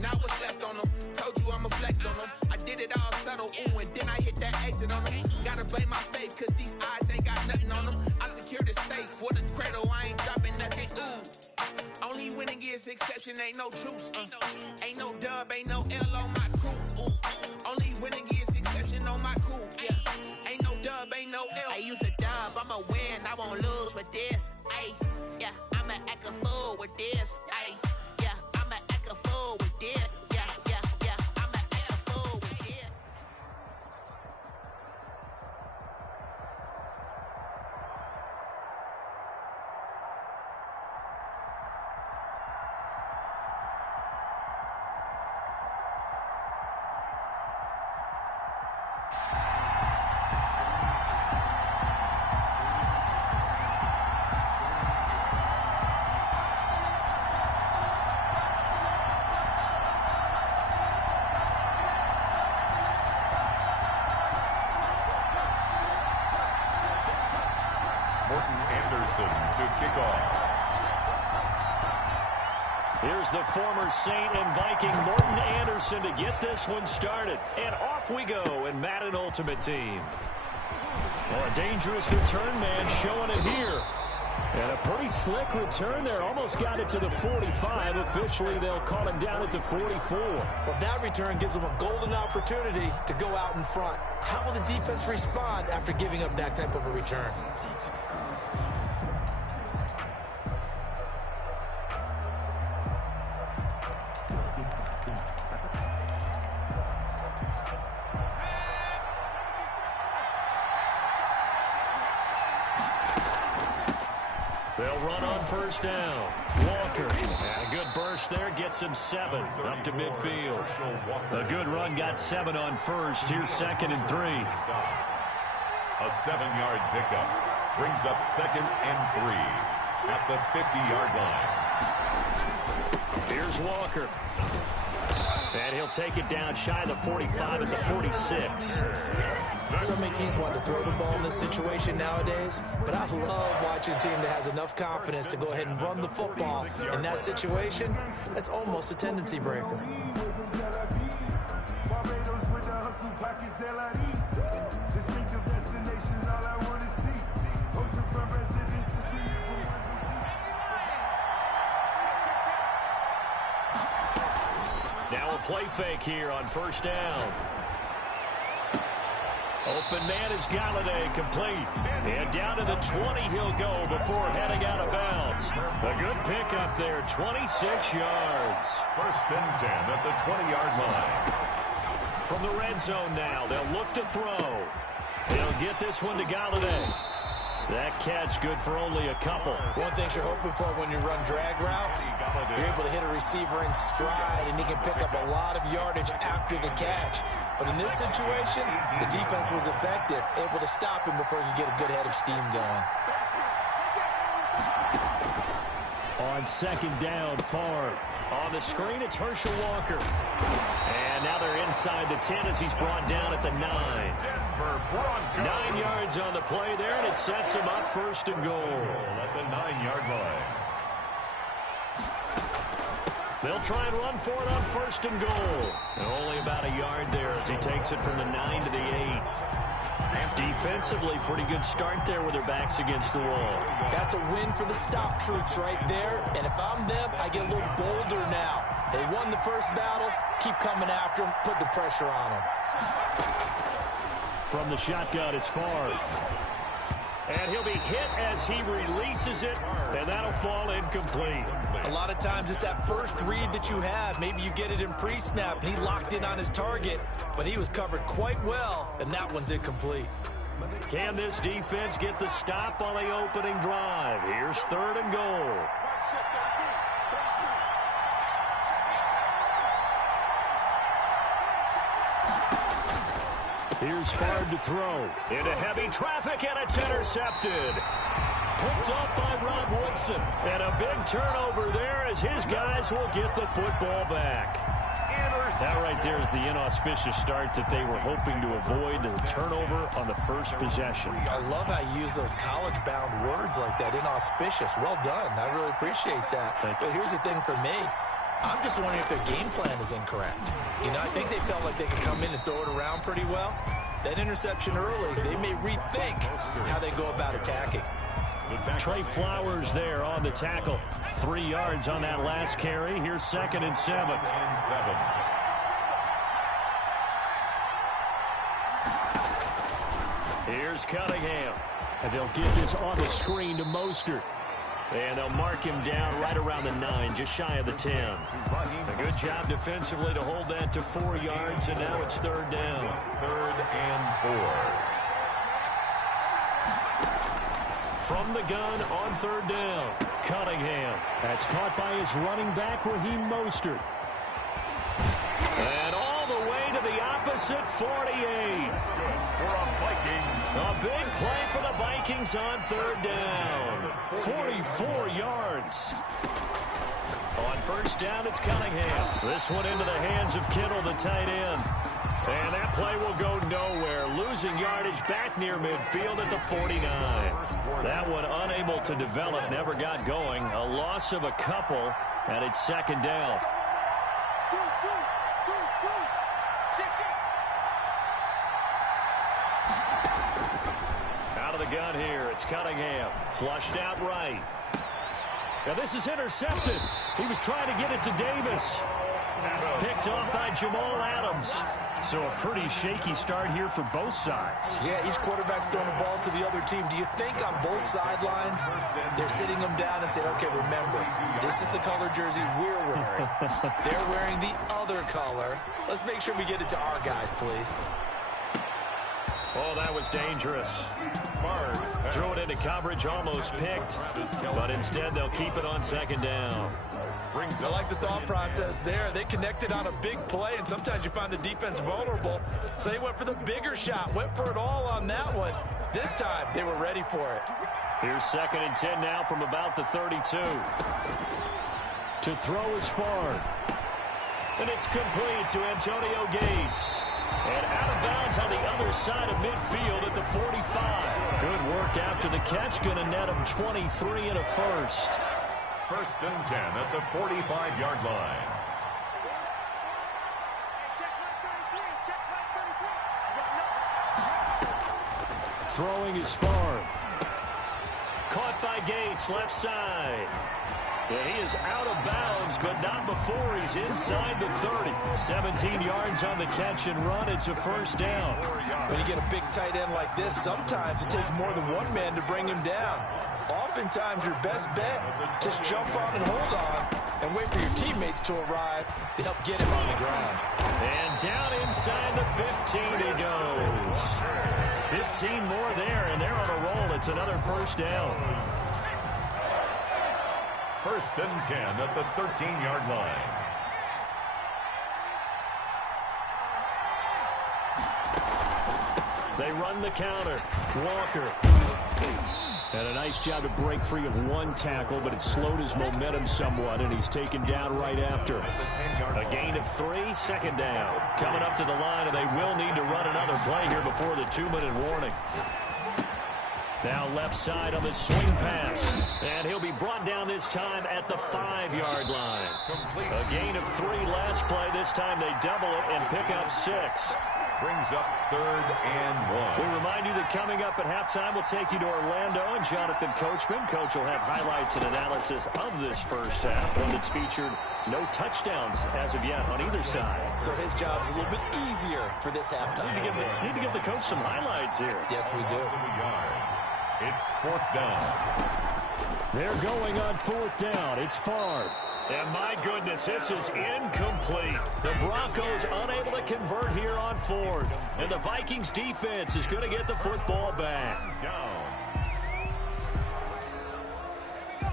now what's left on them? Told you I'ma flex on them. I did it all subtle, ooh, and then I hit that exit on them. Gotta blame my faith, cause these eyes ain't got nothing on them. I secured the safe for the cradle, I ain't dropping nothing, ooh. Only winning is exception, ain't no truce. Ain't no dub, ain't no L on my crew, ooh. Only winning is exception on my crew, yeah. Ain't no dub, ain't no L. I use a dub, I'ma win, I won't lose with this. Ay, yeah, I'ma act a fool with this. Ay, yeah, I'ma act a fool with this. Yeah, yeah, yeah, I'ma act a fool with this. To kick off. Here's the former Saint and Viking Morton Anderson to get this one started. And off we go in Madden Ultimate Team. Well, a dangerous return man showing it here. And a pretty slick return there. Almost got it to the 45. Officially, they'll call him down at the 44. Well, that return gives them a golden opportunity to go out in front. How will the defense respond after giving up that type of a return? They'll run on first down. Walker, and a good burst there, gets him 7 up to midfield. A good run got 7 on first. Here's 2nd and 3. A 7-yard pickup brings up 2nd and 3 at the 50-yard line. Here's Walker. And he'll take it down shy of the 45 at the 46. So many teams want to throw the ball in this situation nowadays, but I love watching a team that has enough confidence to go ahead and run the football. In that situation, that's almost a tendency breaker. Now a play fake here on first down. Open man is Galladay, complete. And down to the 20 he'll go before heading out of bounds. A good pickup there, 26 yards. 1st and 10 at the 20-yard line. From the red zone now, they'll look to throw. They'll get this one to Galladay. That catch good for only a couple. One thing you're hoping for when you run drag routes, you're able to hit a receiver in stride, and he can pick up a lot of yardage after the catch. But in this situation, the defense was effective, able to stop him before he could get a good head of steam going. On 2nd down, Favre. On the screen, it's Herschel Walker. And now they're inside the 10 as he's brought down at the 9. 9 yards on the play there, and it sets him up 1st and goal. At the 9-yard line. They'll try and run for it on 1st and goal. And only about a yard there as he takes it from the 9 to the 8. Defensively, pretty good start there with their backs against the wall. That's a win for the stop troops right there. And if I'm them, I get a little bolder now. They won the first battle. Keep coming after them. Put the pressure on them. From the shotgun, it's Favre. And he'll be hit as he releases it, and that'll fall incomplete. A lot of times it's that first read that you have. Maybe you get it in pre-snap, and he locked in on his target, but he was covered quite well, and that one's incomplete. Can this defense get the stop on the opening drive? Here's 3rd and goal. Here's Favre to throw. Into heavy traffic, and it's intercepted. Picked up by Rod Woodson. And a big turnover there as his guys will get the football back. That right there is the inauspicious start that they were hoping to avoid, the turnover on the first possession. I love how you use those college-bound words like that, inauspicious. Well done. I really appreciate that. But here's the thing for me. I'm just wondering if their game plan is incorrect. You know, I think they felt like they could come in and throw it around pretty well. That interception early, they may rethink how they go about attacking. Trey Flowers there on the tackle. 3 yards on that last carry. Here's 2nd and 7. Here's Cunningham. And they'll give this on the screen to Mostert. And they'll mark him down right around the 9, just shy of the 10. A good job defensively to hold that to 4 yards, and now it's 3rd down. 3rd and 4. From the gun on 3rd down, Cunningham. That's caught by his running back, Raheem Mostert. And all the way to the opposite 48. For a Vikings. A big play for the Vikings on 3rd down. 44 yards. On 1st down, it's Cunningham. This one into the hands of Kittle, the tight end. And that play will go nowhere. Losing yardage back near midfield at the 49. That one unable to develop, never got going. A loss of a couple, and it's 2nd down. Out of the gun here, it's Cunningham. Flushed out right. Now this is intercepted. He was trying to get it to Davis. Picked off by Jamal Adams. So a pretty shaky start here for both sides. Yeah, each quarterback's throwing the ball to the other team. Do you think on both sidelines they're sitting them down and saying, okay, remember, this is the color jersey we're wearing. They're wearing the other color. Let's make sure we get it to our guys, please. Oh, that was dangerous. Threw it into coverage, almost picked. But instead, they'll keep it on 2nd down. I like the thought process there. They connected on a big play, and sometimes you find the defense vulnerable. So they went for the bigger shot, went for it all on that one. This time, they were ready for it. Here's 2nd and 10 now from about the 32. To throw is Favre. And it's complete to Antonio Gates. And out of bounds on the other side of midfield at the 45. Good work after the catch. Going to net him 23 and a first. 1st and 10 at the 45-yard line. Throwing is Favre. Caught by Gates, left side. Yeah, he is out of bounds, but not before he's inside the 30. 17 yards on the catch and run. It's a 1st down. When you get a big tight end like this, sometimes it takes more than one man to bring him down. Oftentimes, your best bet, just jump on and hold on and wait for your teammates to arrive to help get him on the ground. And down inside the 15 he goes. 15 more there, and they're on a roll. It's another 1st down. 1st and 10 at the 13-yard line. They run the counter. Walker. And a nice job to break free of one tackle, but it slowed his momentum somewhat, and he's taken down right after. A gain of 3, 2nd down. Coming up to the line, and they will need to run another play here before the 2-minute warning. Now left side on the swing pass. And he'll be brought down this time at the 5-yard line. A gain of 3 last play. This time they double it and pick up 6. Brings up 3rd and 1. We remind you that coming up at halftime, we'll take you to Orlando and Jonathan Coachman. Coach will have highlights and analysis of this first half, one that's featured no touchdowns as of yet on either side. So his job's a little bit easier for this halftime. Need to give the coach some highlights here. Yes, we do. It's 4th down. They're going on 4th down. It's Favre. And my goodness, this is incomplete. The Broncos unable to convert here on 4th. And the Vikings defense is going to get the football back. Down.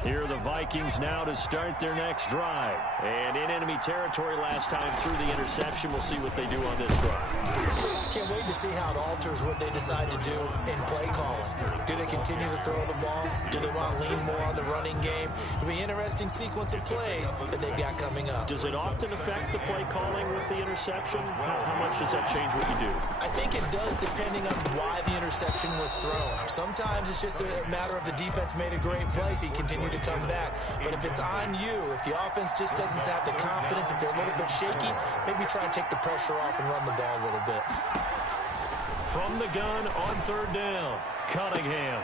Here are the Vikings now to start their next drive. And in enemy territory last time through the interception. We'll see what they do on this drive. Can't wait to see how it alters what they decide to do in play calling. Do they continue to throw the ball? Do they want to lean more on the running game? It'll be an interesting sequence of plays that they've got coming up. Does it often affect the play calling with the interception? How much does that change what you do? I think it does depending on why the interception was thrown. Sometimes it's just a matter of the defense made a great play, so you continue to come back. But if it's on you, if the offense just doesn't have the confidence, if they're a little bit shaky, maybe try and take the pressure off and run the ball a little bit. From the gun on third down, Cunningham.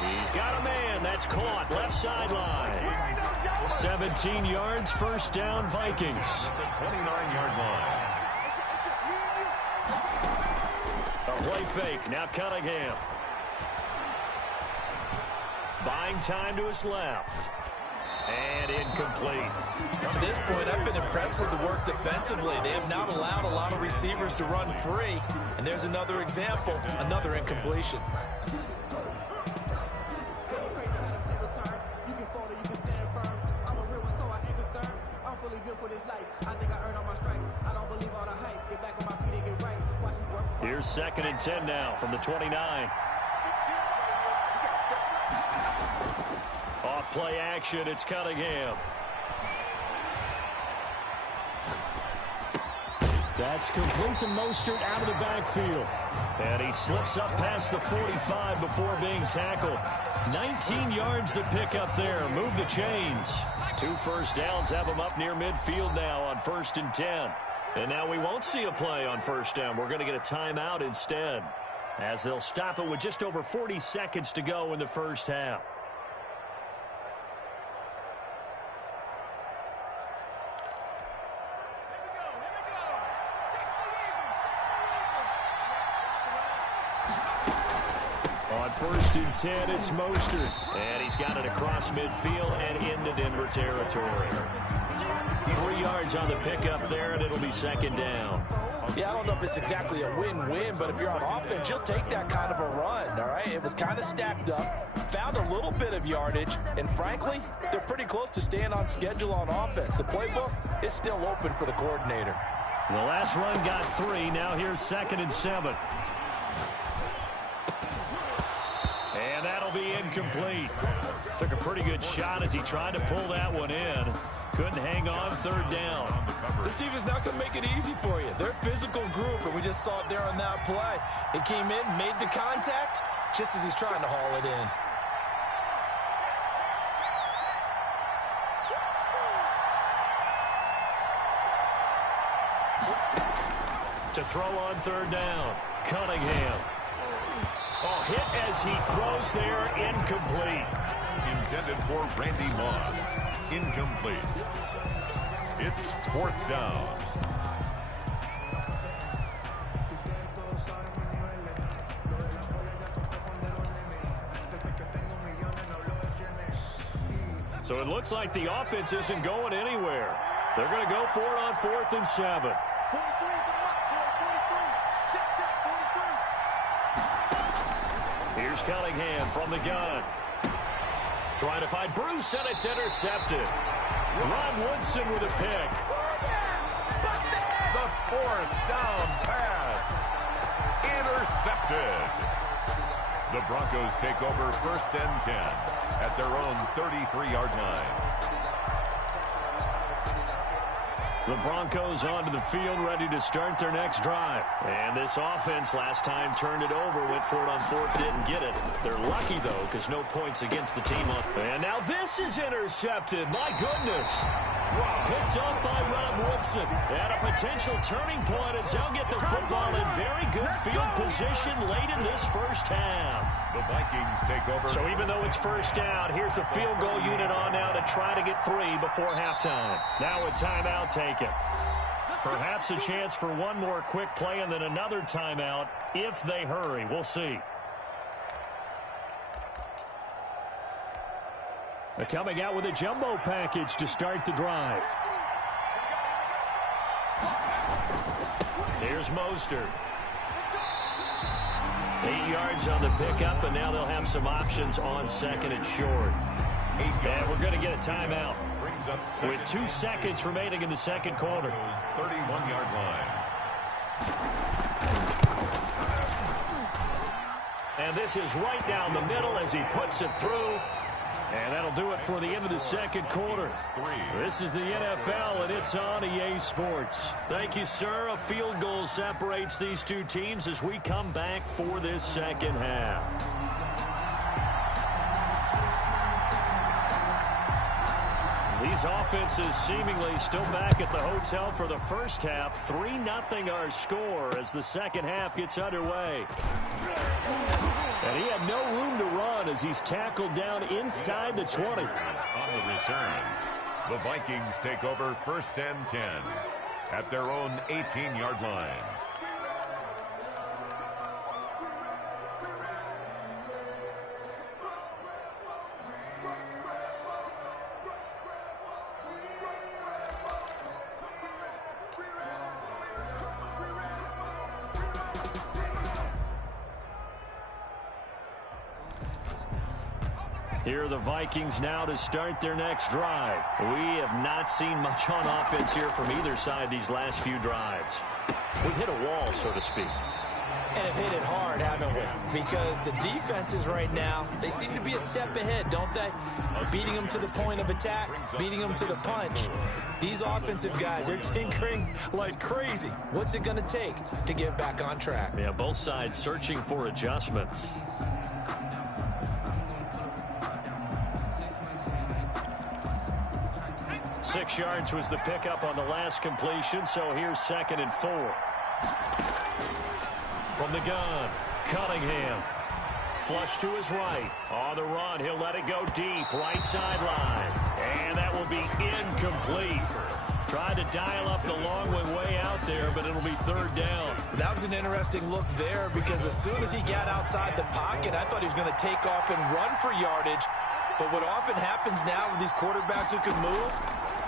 He's got a man. That's caught. Left sideline. 17 yards, first down, Vikings. The 29-yard line. A play fake. Now Cunningham. Buying time to his left. And incomplete. To this point, I've been impressed with the work defensively. They have not allowed a lot of receivers to run free. And there's another example, another incompletion. Here's 2nd and 10 now from the 29. Off play action, it's Cunningham. That's complete to Mostert out of the backfield. And he slips up past the 45 before being tackled. 19 yards the pick up there. Move the chains. 2 first downs have him up near midfield now on 1st and 10. And now we won't see a play on first down. We're going to get a timeout instead, as they'll stop it with just over 40 seconds to go in the first half. On 1st and 10, it's Mostert. And he's got it across midfield and into Denver territory. 3 yards on the pickup there, and it'll be 2nd down. Yeah, I don't know if it's exactly a win-win, but if you're on offense, you'll take that kind of a run, all right? It was kind of stacked up, found a little bit of yardage, and frankly, they're pretty close to staying on schedule on offense. The playbook is still open for the coordinator. The last run got 3. Now here's 2nd and 7. And that'll be incomplete. Took a pretty good shot as he tried to pull that one in. Couldn't hang on, 3rd down. This defense not going to make it easy for you. They're a physical group, and we just saw it there on that play. They came in, made the contact, just as he's trying to haul it in. To throw on 3rd down, Cunningham. Oh, hit as he throws there, incomplete. Intended for Randy Moss. Incomplete. It's 4th down. So it looks like the offense isn't going anywhere. They're going to go for it on 4th and 7. Here's Cunningham from the gun. Trying to find Bruce, and it's intercepted. Ron Woodson with a pick. The 4th down pass. Intercepted. The Broncos take over 1st and 10 at their own 33-yard line. The Broncos onto the field, ready to start their next drive. And this offense last time turned it over, went for it on 4th, didn't get it. They're lucky, though, because no points against the team. And now this is intercepted. My goodness. Picked up by Ron Woodson. And a potential turning point as they'll get the football in very good field position late in this first half. The Vikings take over. So even though it's 1st down, here's the field goal unit on now to try to get 3 before halftime. Now a timeout taken. Perhaps a chance for one more quick play and then another timeout if they hurry. We'll see. They're coming out with a jumbo package to start the drive. Here's Mostert. 8 yards on the pickup, and now they'll have some options on 2nd and short. And we're going to get a timeout with 2 seconds remaining in the second quarter. 31-yard line. And this is right down the middle as he puts it through. And that'll do it for the end of the second quarter. This is the NFL, and it's on EA Sports. Thank you, sir. A field goal separates these two teams as we come back for this second half. These offenses seemingly still back at the hotel for the first half. 3-0 our score as the second half gets underway. And he had no room to run as he's tackled down inside the 20. On the return, the Vikings take over 1st and 10 at their own 18-yard line. Here are the Vikings now to start their next drive. We have not seen much on offense here from either side these last few drives. We've hit a wall, so to speak. And have hit it hard, haven't we? Because the defenses right now, they seem to be a step ahead, don't they? Beating them to the point of attack, beating them to the punch. These offensive guys, they're tinkering like crazy. What's it going to take to get back on track? Yeah, both sides searching for adjustments. 6 yards was the pickup on the last completion, so here's 2nd and 4. From the gun, Cunningham. Flush to his right. On the run, he'll let it go deep. Right sideline. And that will be incomplete. Tried to dial up the long one way out there, but it'll be 3rd down. That was an interesting look there because as soon as he got outside the pocket, I thought he was going to take off and run for yardage. But what often happens now with these quarterbacks who can move,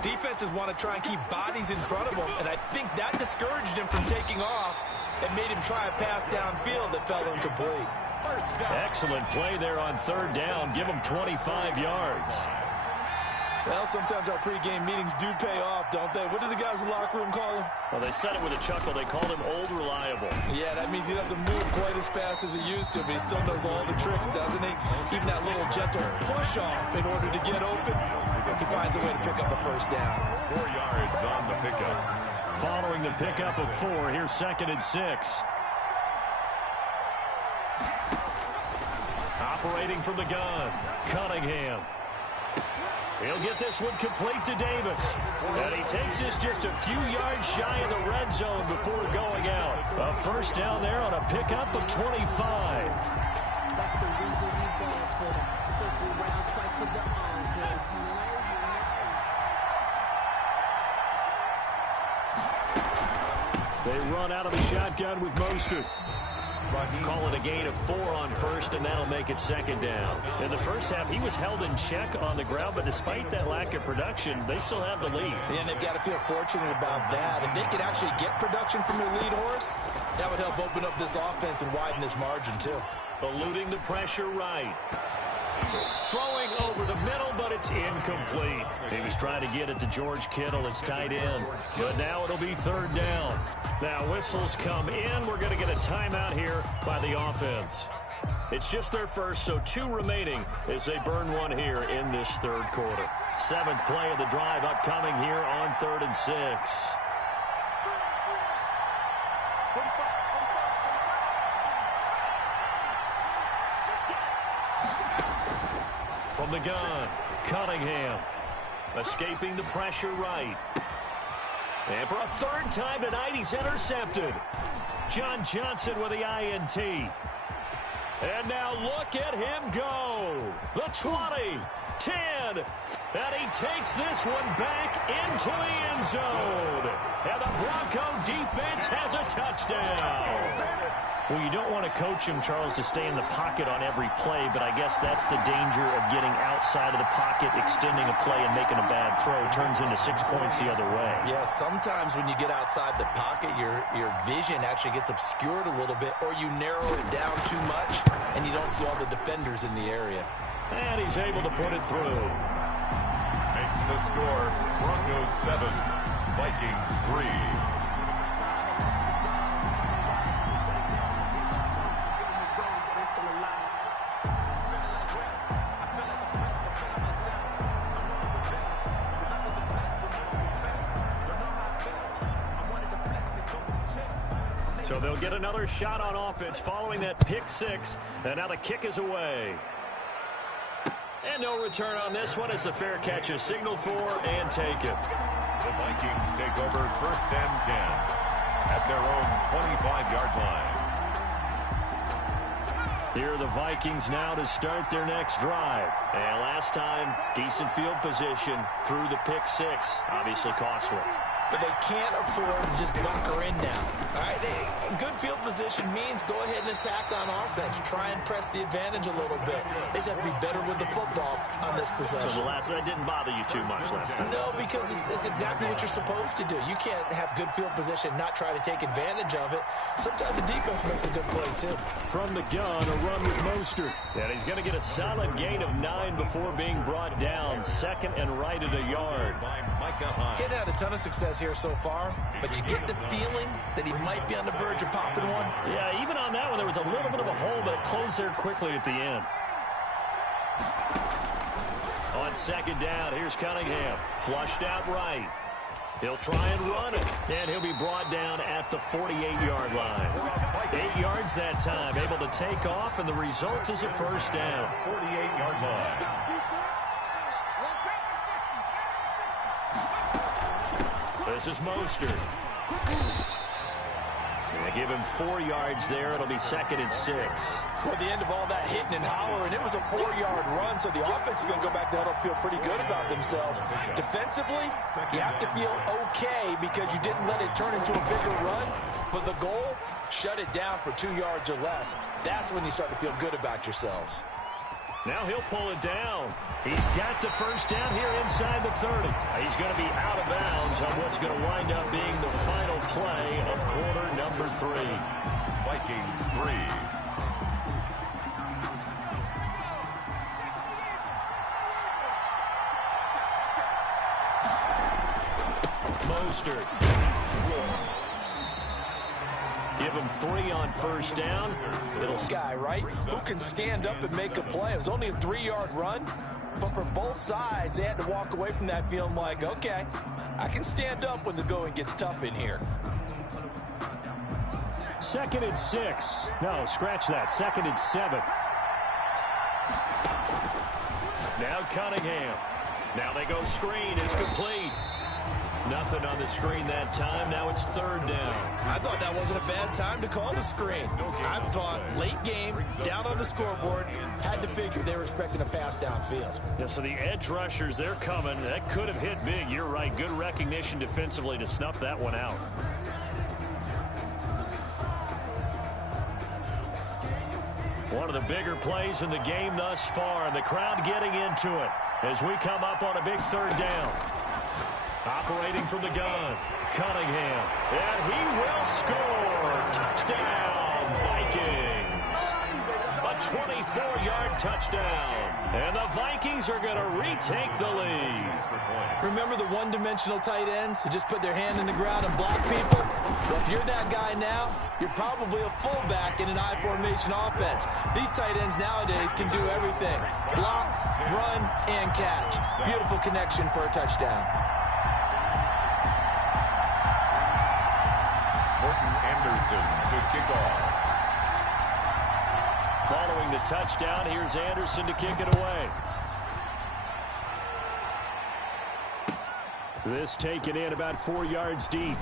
defenses want to try and keep bodies in front of him, and I think that discouraged him from taking off and made him try a pass downfield that fell incomplete. Excellent play there on 3rd down. Give him 25 yards. Well, sometimes our pregame meetings do pay off, don't they? What do the guys in the locker room call him? Well, they said it with a chuckle. They called him Old Reliable. Yeah, that means he doesn't move quite as fast as he used to, but he still knows all the tricks, doesn't he? Even that little gentle push-off in order to get open, he finds a way to pick up a 1st down. 4 yards on the pickup. Following the pickup of 4, here's 2nd and 6. Operating from the gun, Cunningham. He'll get this one complete to Davis. And he takes this just a few yards shy of the red zone before going out. A 1st down there on a pickup of 25. That's the reason we ball for the circle round twice for the encore. They run out of the shotgun with Mostert. Call it a gain of 4 on 1st, and that'll make it 2nd down. In the first half, he was held in check on the ground, but despite that lack of production, they still have the lead. And they've got to feel fortunate about that. If they could actually get production from their lead horse, that would help open up this offense and widen this margin, too. Eluding the pressure right. Throwing over the middle, but it's incomplete. He was trying to get it to George Kittle, his tight end. But now it'll be 3rd down. Now whistles come in. We're going to get a timeout here by the offense. It's just their first, so 2 remaining as they burn one here in this 3rd quarter. 7th play of the drive upcoming here on 3rd and 6. From the gun, Cunningham. Escaping the pressure right. And for a 3rd time tonight, he's intercepted. John Johnson with the INT. And now look at him go. The 20, 10, and he takes this one back into the end zone. And the Bronco defense has a touchdown. Well, you don't want to coach him, Charles, to stay in the pocket on every play, but I guess that's the danger of getting outside of the pocket, extending a play, and making a bad throw. It turns into 6 points the other way. Yeah, sometimes when you get outside the pocket, your vision actually gets obscured a little bit, or you narrow it down too much, and you don't see all the defenders in the area. And he's able to put it through. Makes the score Broncos 7, Vikings 3. So they'll get another shot on offense following that pick six. And now the kick is away. And no return on this one as the fair catch is signaled for and taken. The Vikings take over 1st and 10 at their own 25-yard line. Here are the Vikings now to start their next drive. And last time, decent field position through the pick six. Obviously costly. But they can't afford to just bunker in now. All right, good field position means go ahead and attack on offense. Try and press the advantage a little bit. They just have to be better with the football on this possession. So the last one didn't bother you too much last time? No, because it's exactly what you're supposed to do. You can't have good field position, not try to take advantage of it. Sometimes the defense makes a good play, too. From the gun, a run with Mostert. And he's going to get a solid gain of 9 before being brought down. 2nd and right at a yard. He's had a ton of success here so far, but you get the feeling that he might be on the verge of popping one. Yeah, even on that one, there was a little bit of a hole, but it closed there quickly at the end. On 2nd down, here's Cunningham. Flushed out right. He'll try and run it, and he'll be brought down at the 48-yard line. 8 yards that time, able to take off, and the result is a 1st down. 48-yard line. This is Mostert. They give him 4 yards there. It'll be 2nd and 6. Well, at the end of all that hitting and hollering, it was a 4-yard run, so the offense is going to go back there and feel pretty good about themselves. Defensively, you have to feel okay because you didn't let it turn into a bigger run, but the goal, shut it down for 2 yards or less. That's when you start to feel good about yourselves. Now he'll pull it down. He's got the 1st down here inside the 30. He's going to be out of bounds on what's going to wind up being the final play of quarter number 3. Vikings 3. Mostert. Give him 3 on 1st down. Little guy, right? Who can stand up and make a play? It was only a 3-yard run, but for both sides, they had to walk away from that feeling like, okay, I can stand up when the going gets tough in here. 2nd and 6. No, scratch that. 2nd and 7. Now Cunningham. Now they go screen. It's complete. Nothing on the screen that time. Now it's 3rd down. I thought that wasn't a bad time to call the screen. I thought late game, down on the scoreboard, had to figure they were expecting a pass downfield. Yeah, so the edge rushers, they're coming. That could have hit big. You're right. Good recognition defensively to snuff that one out. One of the bigger plays in the game thus far, and the crowd getting into it as we come up on a big 3rd down. Operating from the gun, Cunningham, and he will score. Touchdown, Vikings. A 24-yard touchdown, and the Vikings are going to retake the lead. Remember the one-dimensional tight ends who just put their hand in the ground and block people? Well, if you're that guy now, you're probably a fullback in an I-formation offense. These tight ends nowadays can do everything. Block, run, and catch. Beautiful connection for a touchdown. Anderson to kick off. Following the touchdown, here's Anderson to kick it away. This taken in about 4 yards deep.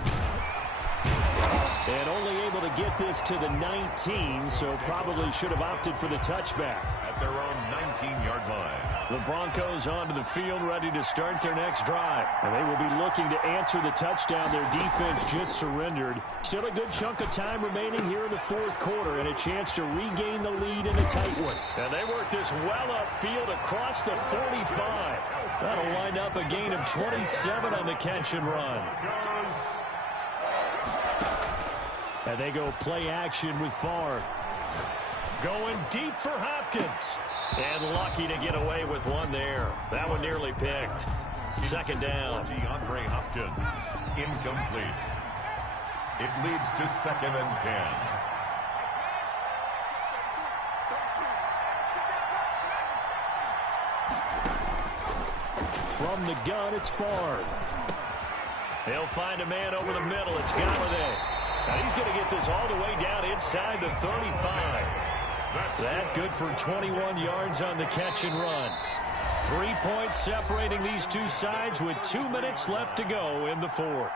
And only able to get this to the 19, so probably should have opted for the touchback. At their own 19-yard line. The Broncos onto the field ready to start their next drive. And they will be looking to answer the touchdown their defense just surrendered. Still a good chunk of time remaining here in the 4th quarter and a chance to regain the lead in a tight one. And they work this well upfield across the 45. That'll wind up a gain of 27 on the catch and run. And they go play action with Favre. Going deep for Hopkins. And lucky to get away with one there. That one nearly picked. Second down. DeAndre Hopkins, incomplete. It leads to 2nd and 10. From the gun, it's Favre. He'll find a man over the middle. It's Galladay. Now he's going to get this all the way down inside the 35. That good for 21 yards on the catch and run. 3 points separating these two sides with 2 minutes left to go in the fourth.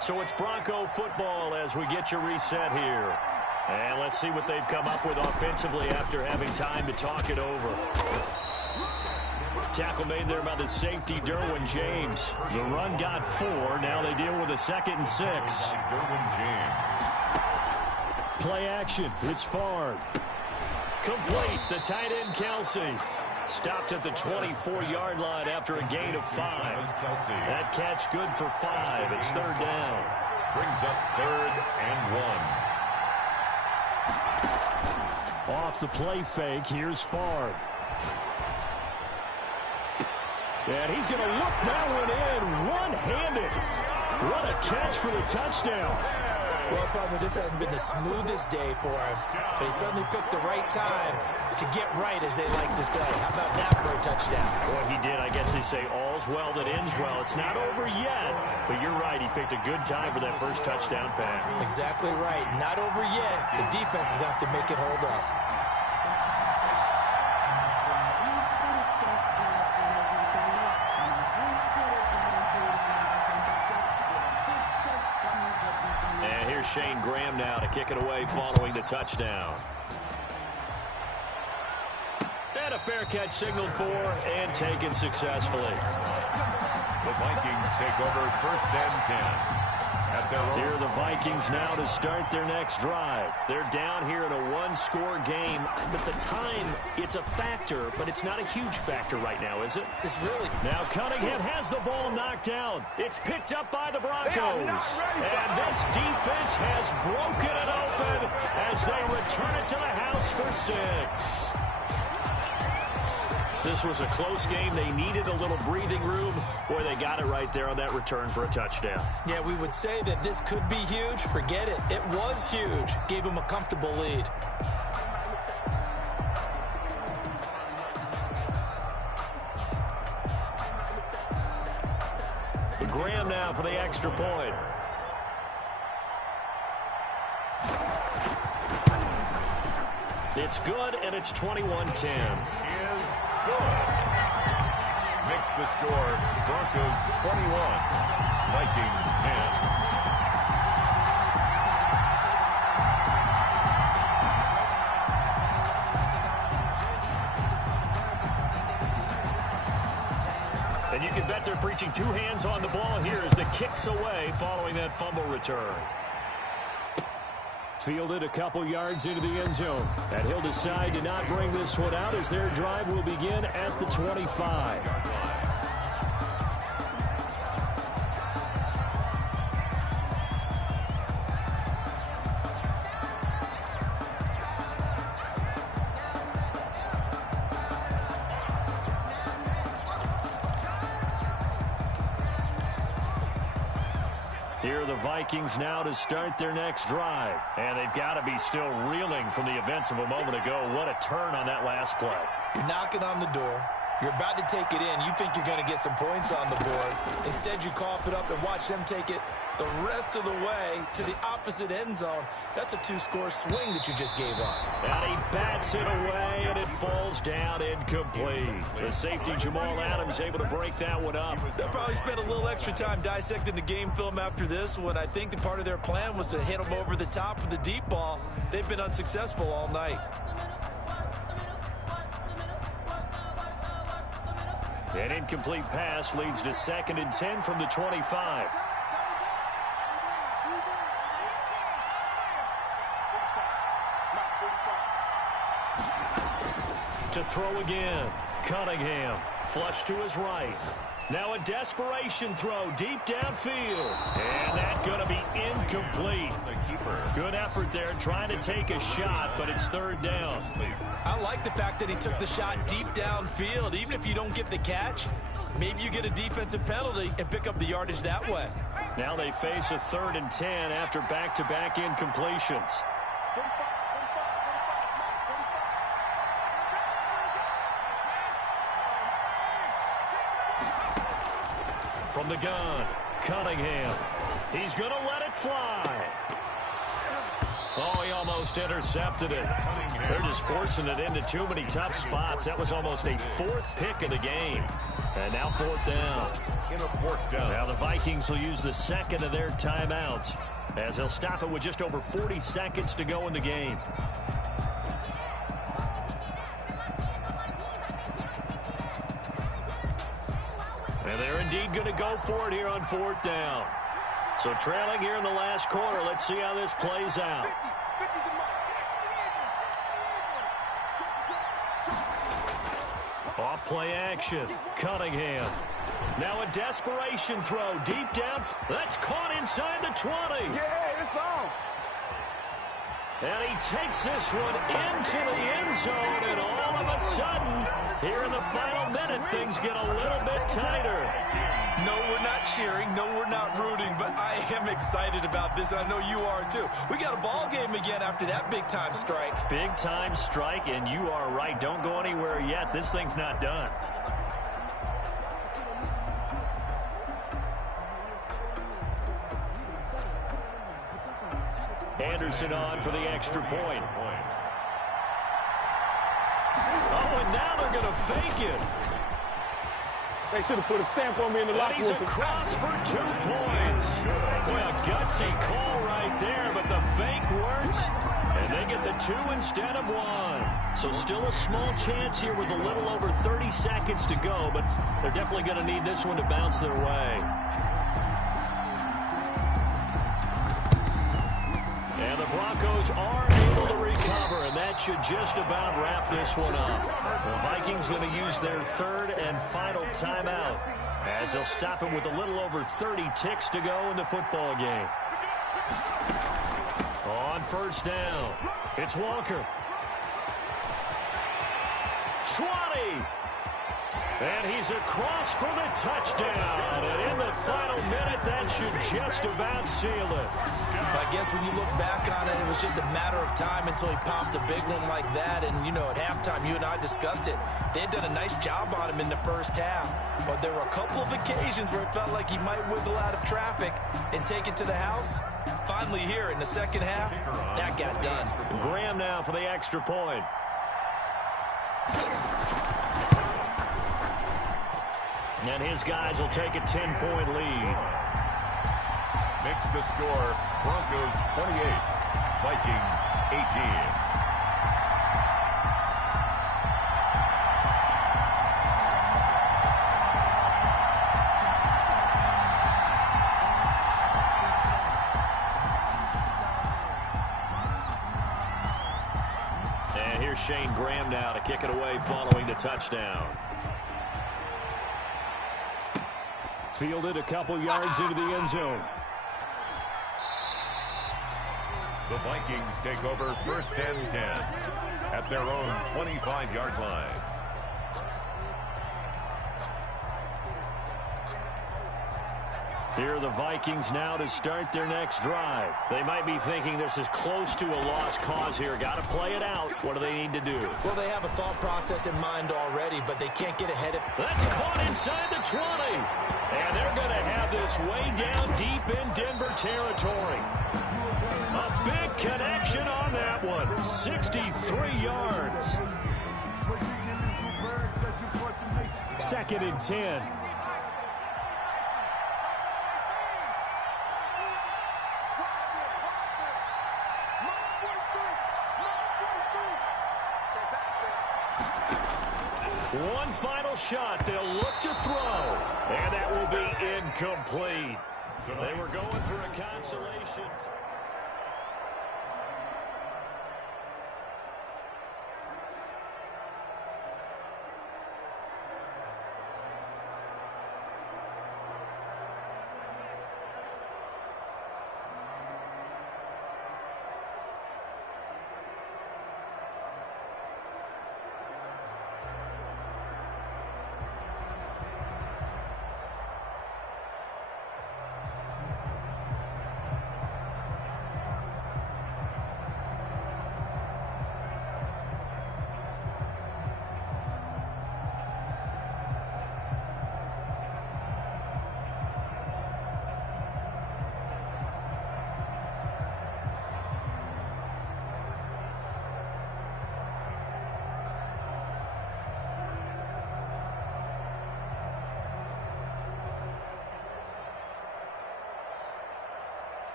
So it's Bronco football as we get you reset here. And let's see what they've come up with offensively after having time to talk it over. Tackle made there by the safety, Derwin James. The run got 4. Now they deal with a 2nd and 6. Derwin James. Play action. It's Favre. Complete. The tight end, Kelsey. Stopped at the 24-yard line after a gain of 5. That catch good for 5. It's 3rd down. Brings up 3rd and 1. Off the play fake, here's Favre. And he's going to look that one in one-handed. What a catch for the touchdown. Well, probably this hasn't been the smoothest day for him, but he certainly picked the right time to get right, as they like to say. How about that for a touchdown? Boy, he did. I guess they say all's well that ends well. It's not over yet, but you're right. He picked a good time for that first touchdown pass. Exactly right. Not over yet. The defense is going to have to make it hold up. Shane Graham now to kick it away following the touchdown. And a fair catch signaled for and taken successfully. The Vikings take over 1st and 10. At their own. Here are the Vikings now to start their next drive. They're down here in a one-score game, but the time, it's a factor, but it's not a huge factor right now, is it? It's really. Now Cunningham has the ball knocked down. It's picked up by the Broncos. And this defense has broken it open as they return it to the house for 6. This was a close game. They needed a little breathing room. Boy, they got it right there on that return for a touchdown. Yeah, we would say that this could be huge. Forget it. It was huge. Gave them a comfortable lead. Graham now for the extra point. It's good, and it's 21-10. Good. Makes the score Broncos 21, Vikings 10. And you can bet they're preaching 2 hands on the ball here as the kick's away following that fumble return. Fielded a couple yards into the end zone. And he'll decide to not bring this one out as their drive will begin at the 25. Here are the Vikings now to start their next drive. And they've got to be still reeling from the events of a moment ago. What a turn on that last play. You're knocking on the door. You're about to take it in. You think you're going to get some points on the board. Instead, you cough it up and watch them take it the rest of the way to the opposite end zone. That's a 2-score swing that you just gave up. And he bats it away, and it falls down incomplete. The safety, Jamal Adams, able to break that one up. They'll probably spend a little extra time dissecting the game film after this one. I think the part of their plan was to hit them over the top of the deep ball. They've been unsuccessful all night. An incomplete pass leads to 2nd and 10 from the 25. To throw again. Cunningham. Flush to his right. Now a desperation throw deep downfield. And that's going to be incomplete. Good effort there trying to take a shot, but it's third down. I like the fact that he took the shot deep downfield. Even if you don't get the catch, maybe you get a defensive penalty and pick up the yardage that way. Now they face a 3rd and 10 after back-to-back incompletions. From the gun, Cunningham. He's going to let it fly. Oh, he almost intercepted it. They're just forcing it into too many tough spots. That was almost a 4th pick of the game. And now 4th down. Now the Vikings will use the 2nd of their timeouts as they'll stop it with just over 40 seconds to go in the game. And they're indeed going to go for it here on 4th down. So trailing here in the last quarter. Let's see how this plays out. Off play action. Cunningham. Now a desperation throw deep down. That's caught inside the 20. Yeah, it's on. And he takes this one into the end zone, and all of a sudden, here in the final minute, things get a little bit tighter. No, we're not cheering. No, we're not rooting, but I am excited about this, and I know you are too. We got a ball game again after that big-time strike. Big-time strike, and you are right. Don't go anywhere yet. This thing's not done. Anderson on for the extra point. Oh, and now they're going to fake it. They should have put a stamp on me in the locker room. He's across for 2 points. Boy, a gutsy call right there, but the fake works, and they get the 2 instead of 1. So still a small chance here with a little over 30 seconds to go, but they're definitely going to need this one to bounce their way. And the Broncos are able to recover, and that should just about wrap this one up. The Vikings going to use their 3rd and final timeout as they'll stop it with a little over 30 ticks to go in the football game. On 1st down, it's Walker. 20. And he's across for the touchdown. And in the final minute, that should just about seal it. I guess when you look back on it, it was just a matter of time until he popped a big one like that. And, you know, at halftime, you and I discussed it. They had done a nice job on him in the first half. But there were a couple of occasions where it felt like he might wiggle out of traffic and take it to the house. Finally here in the second half, that got done. Graham now for the extra point. And his guys will take a 10-point lead. Makes the score Broncos 28, Vikings 18. And here's Shane Graham now to kick it away following the touchdown. Fielded a couple yards into the end zone. The Vikings take over 1st and 10 at their own 25-yard line. Here are the Vikings now to start their next drive. They might be thinking this is close to a lost cause here. Got to play it out. What do they need to do? Well, they have a thought process in mind already, but they can't get ahead of... That's caught inside the 20. And they're going to have this way down deep in Denver territory. A big connection on that one. 63 yards. 2nd and 10. One final shot. They'll look to throw. And that will be incomplete. They were going for a consolation.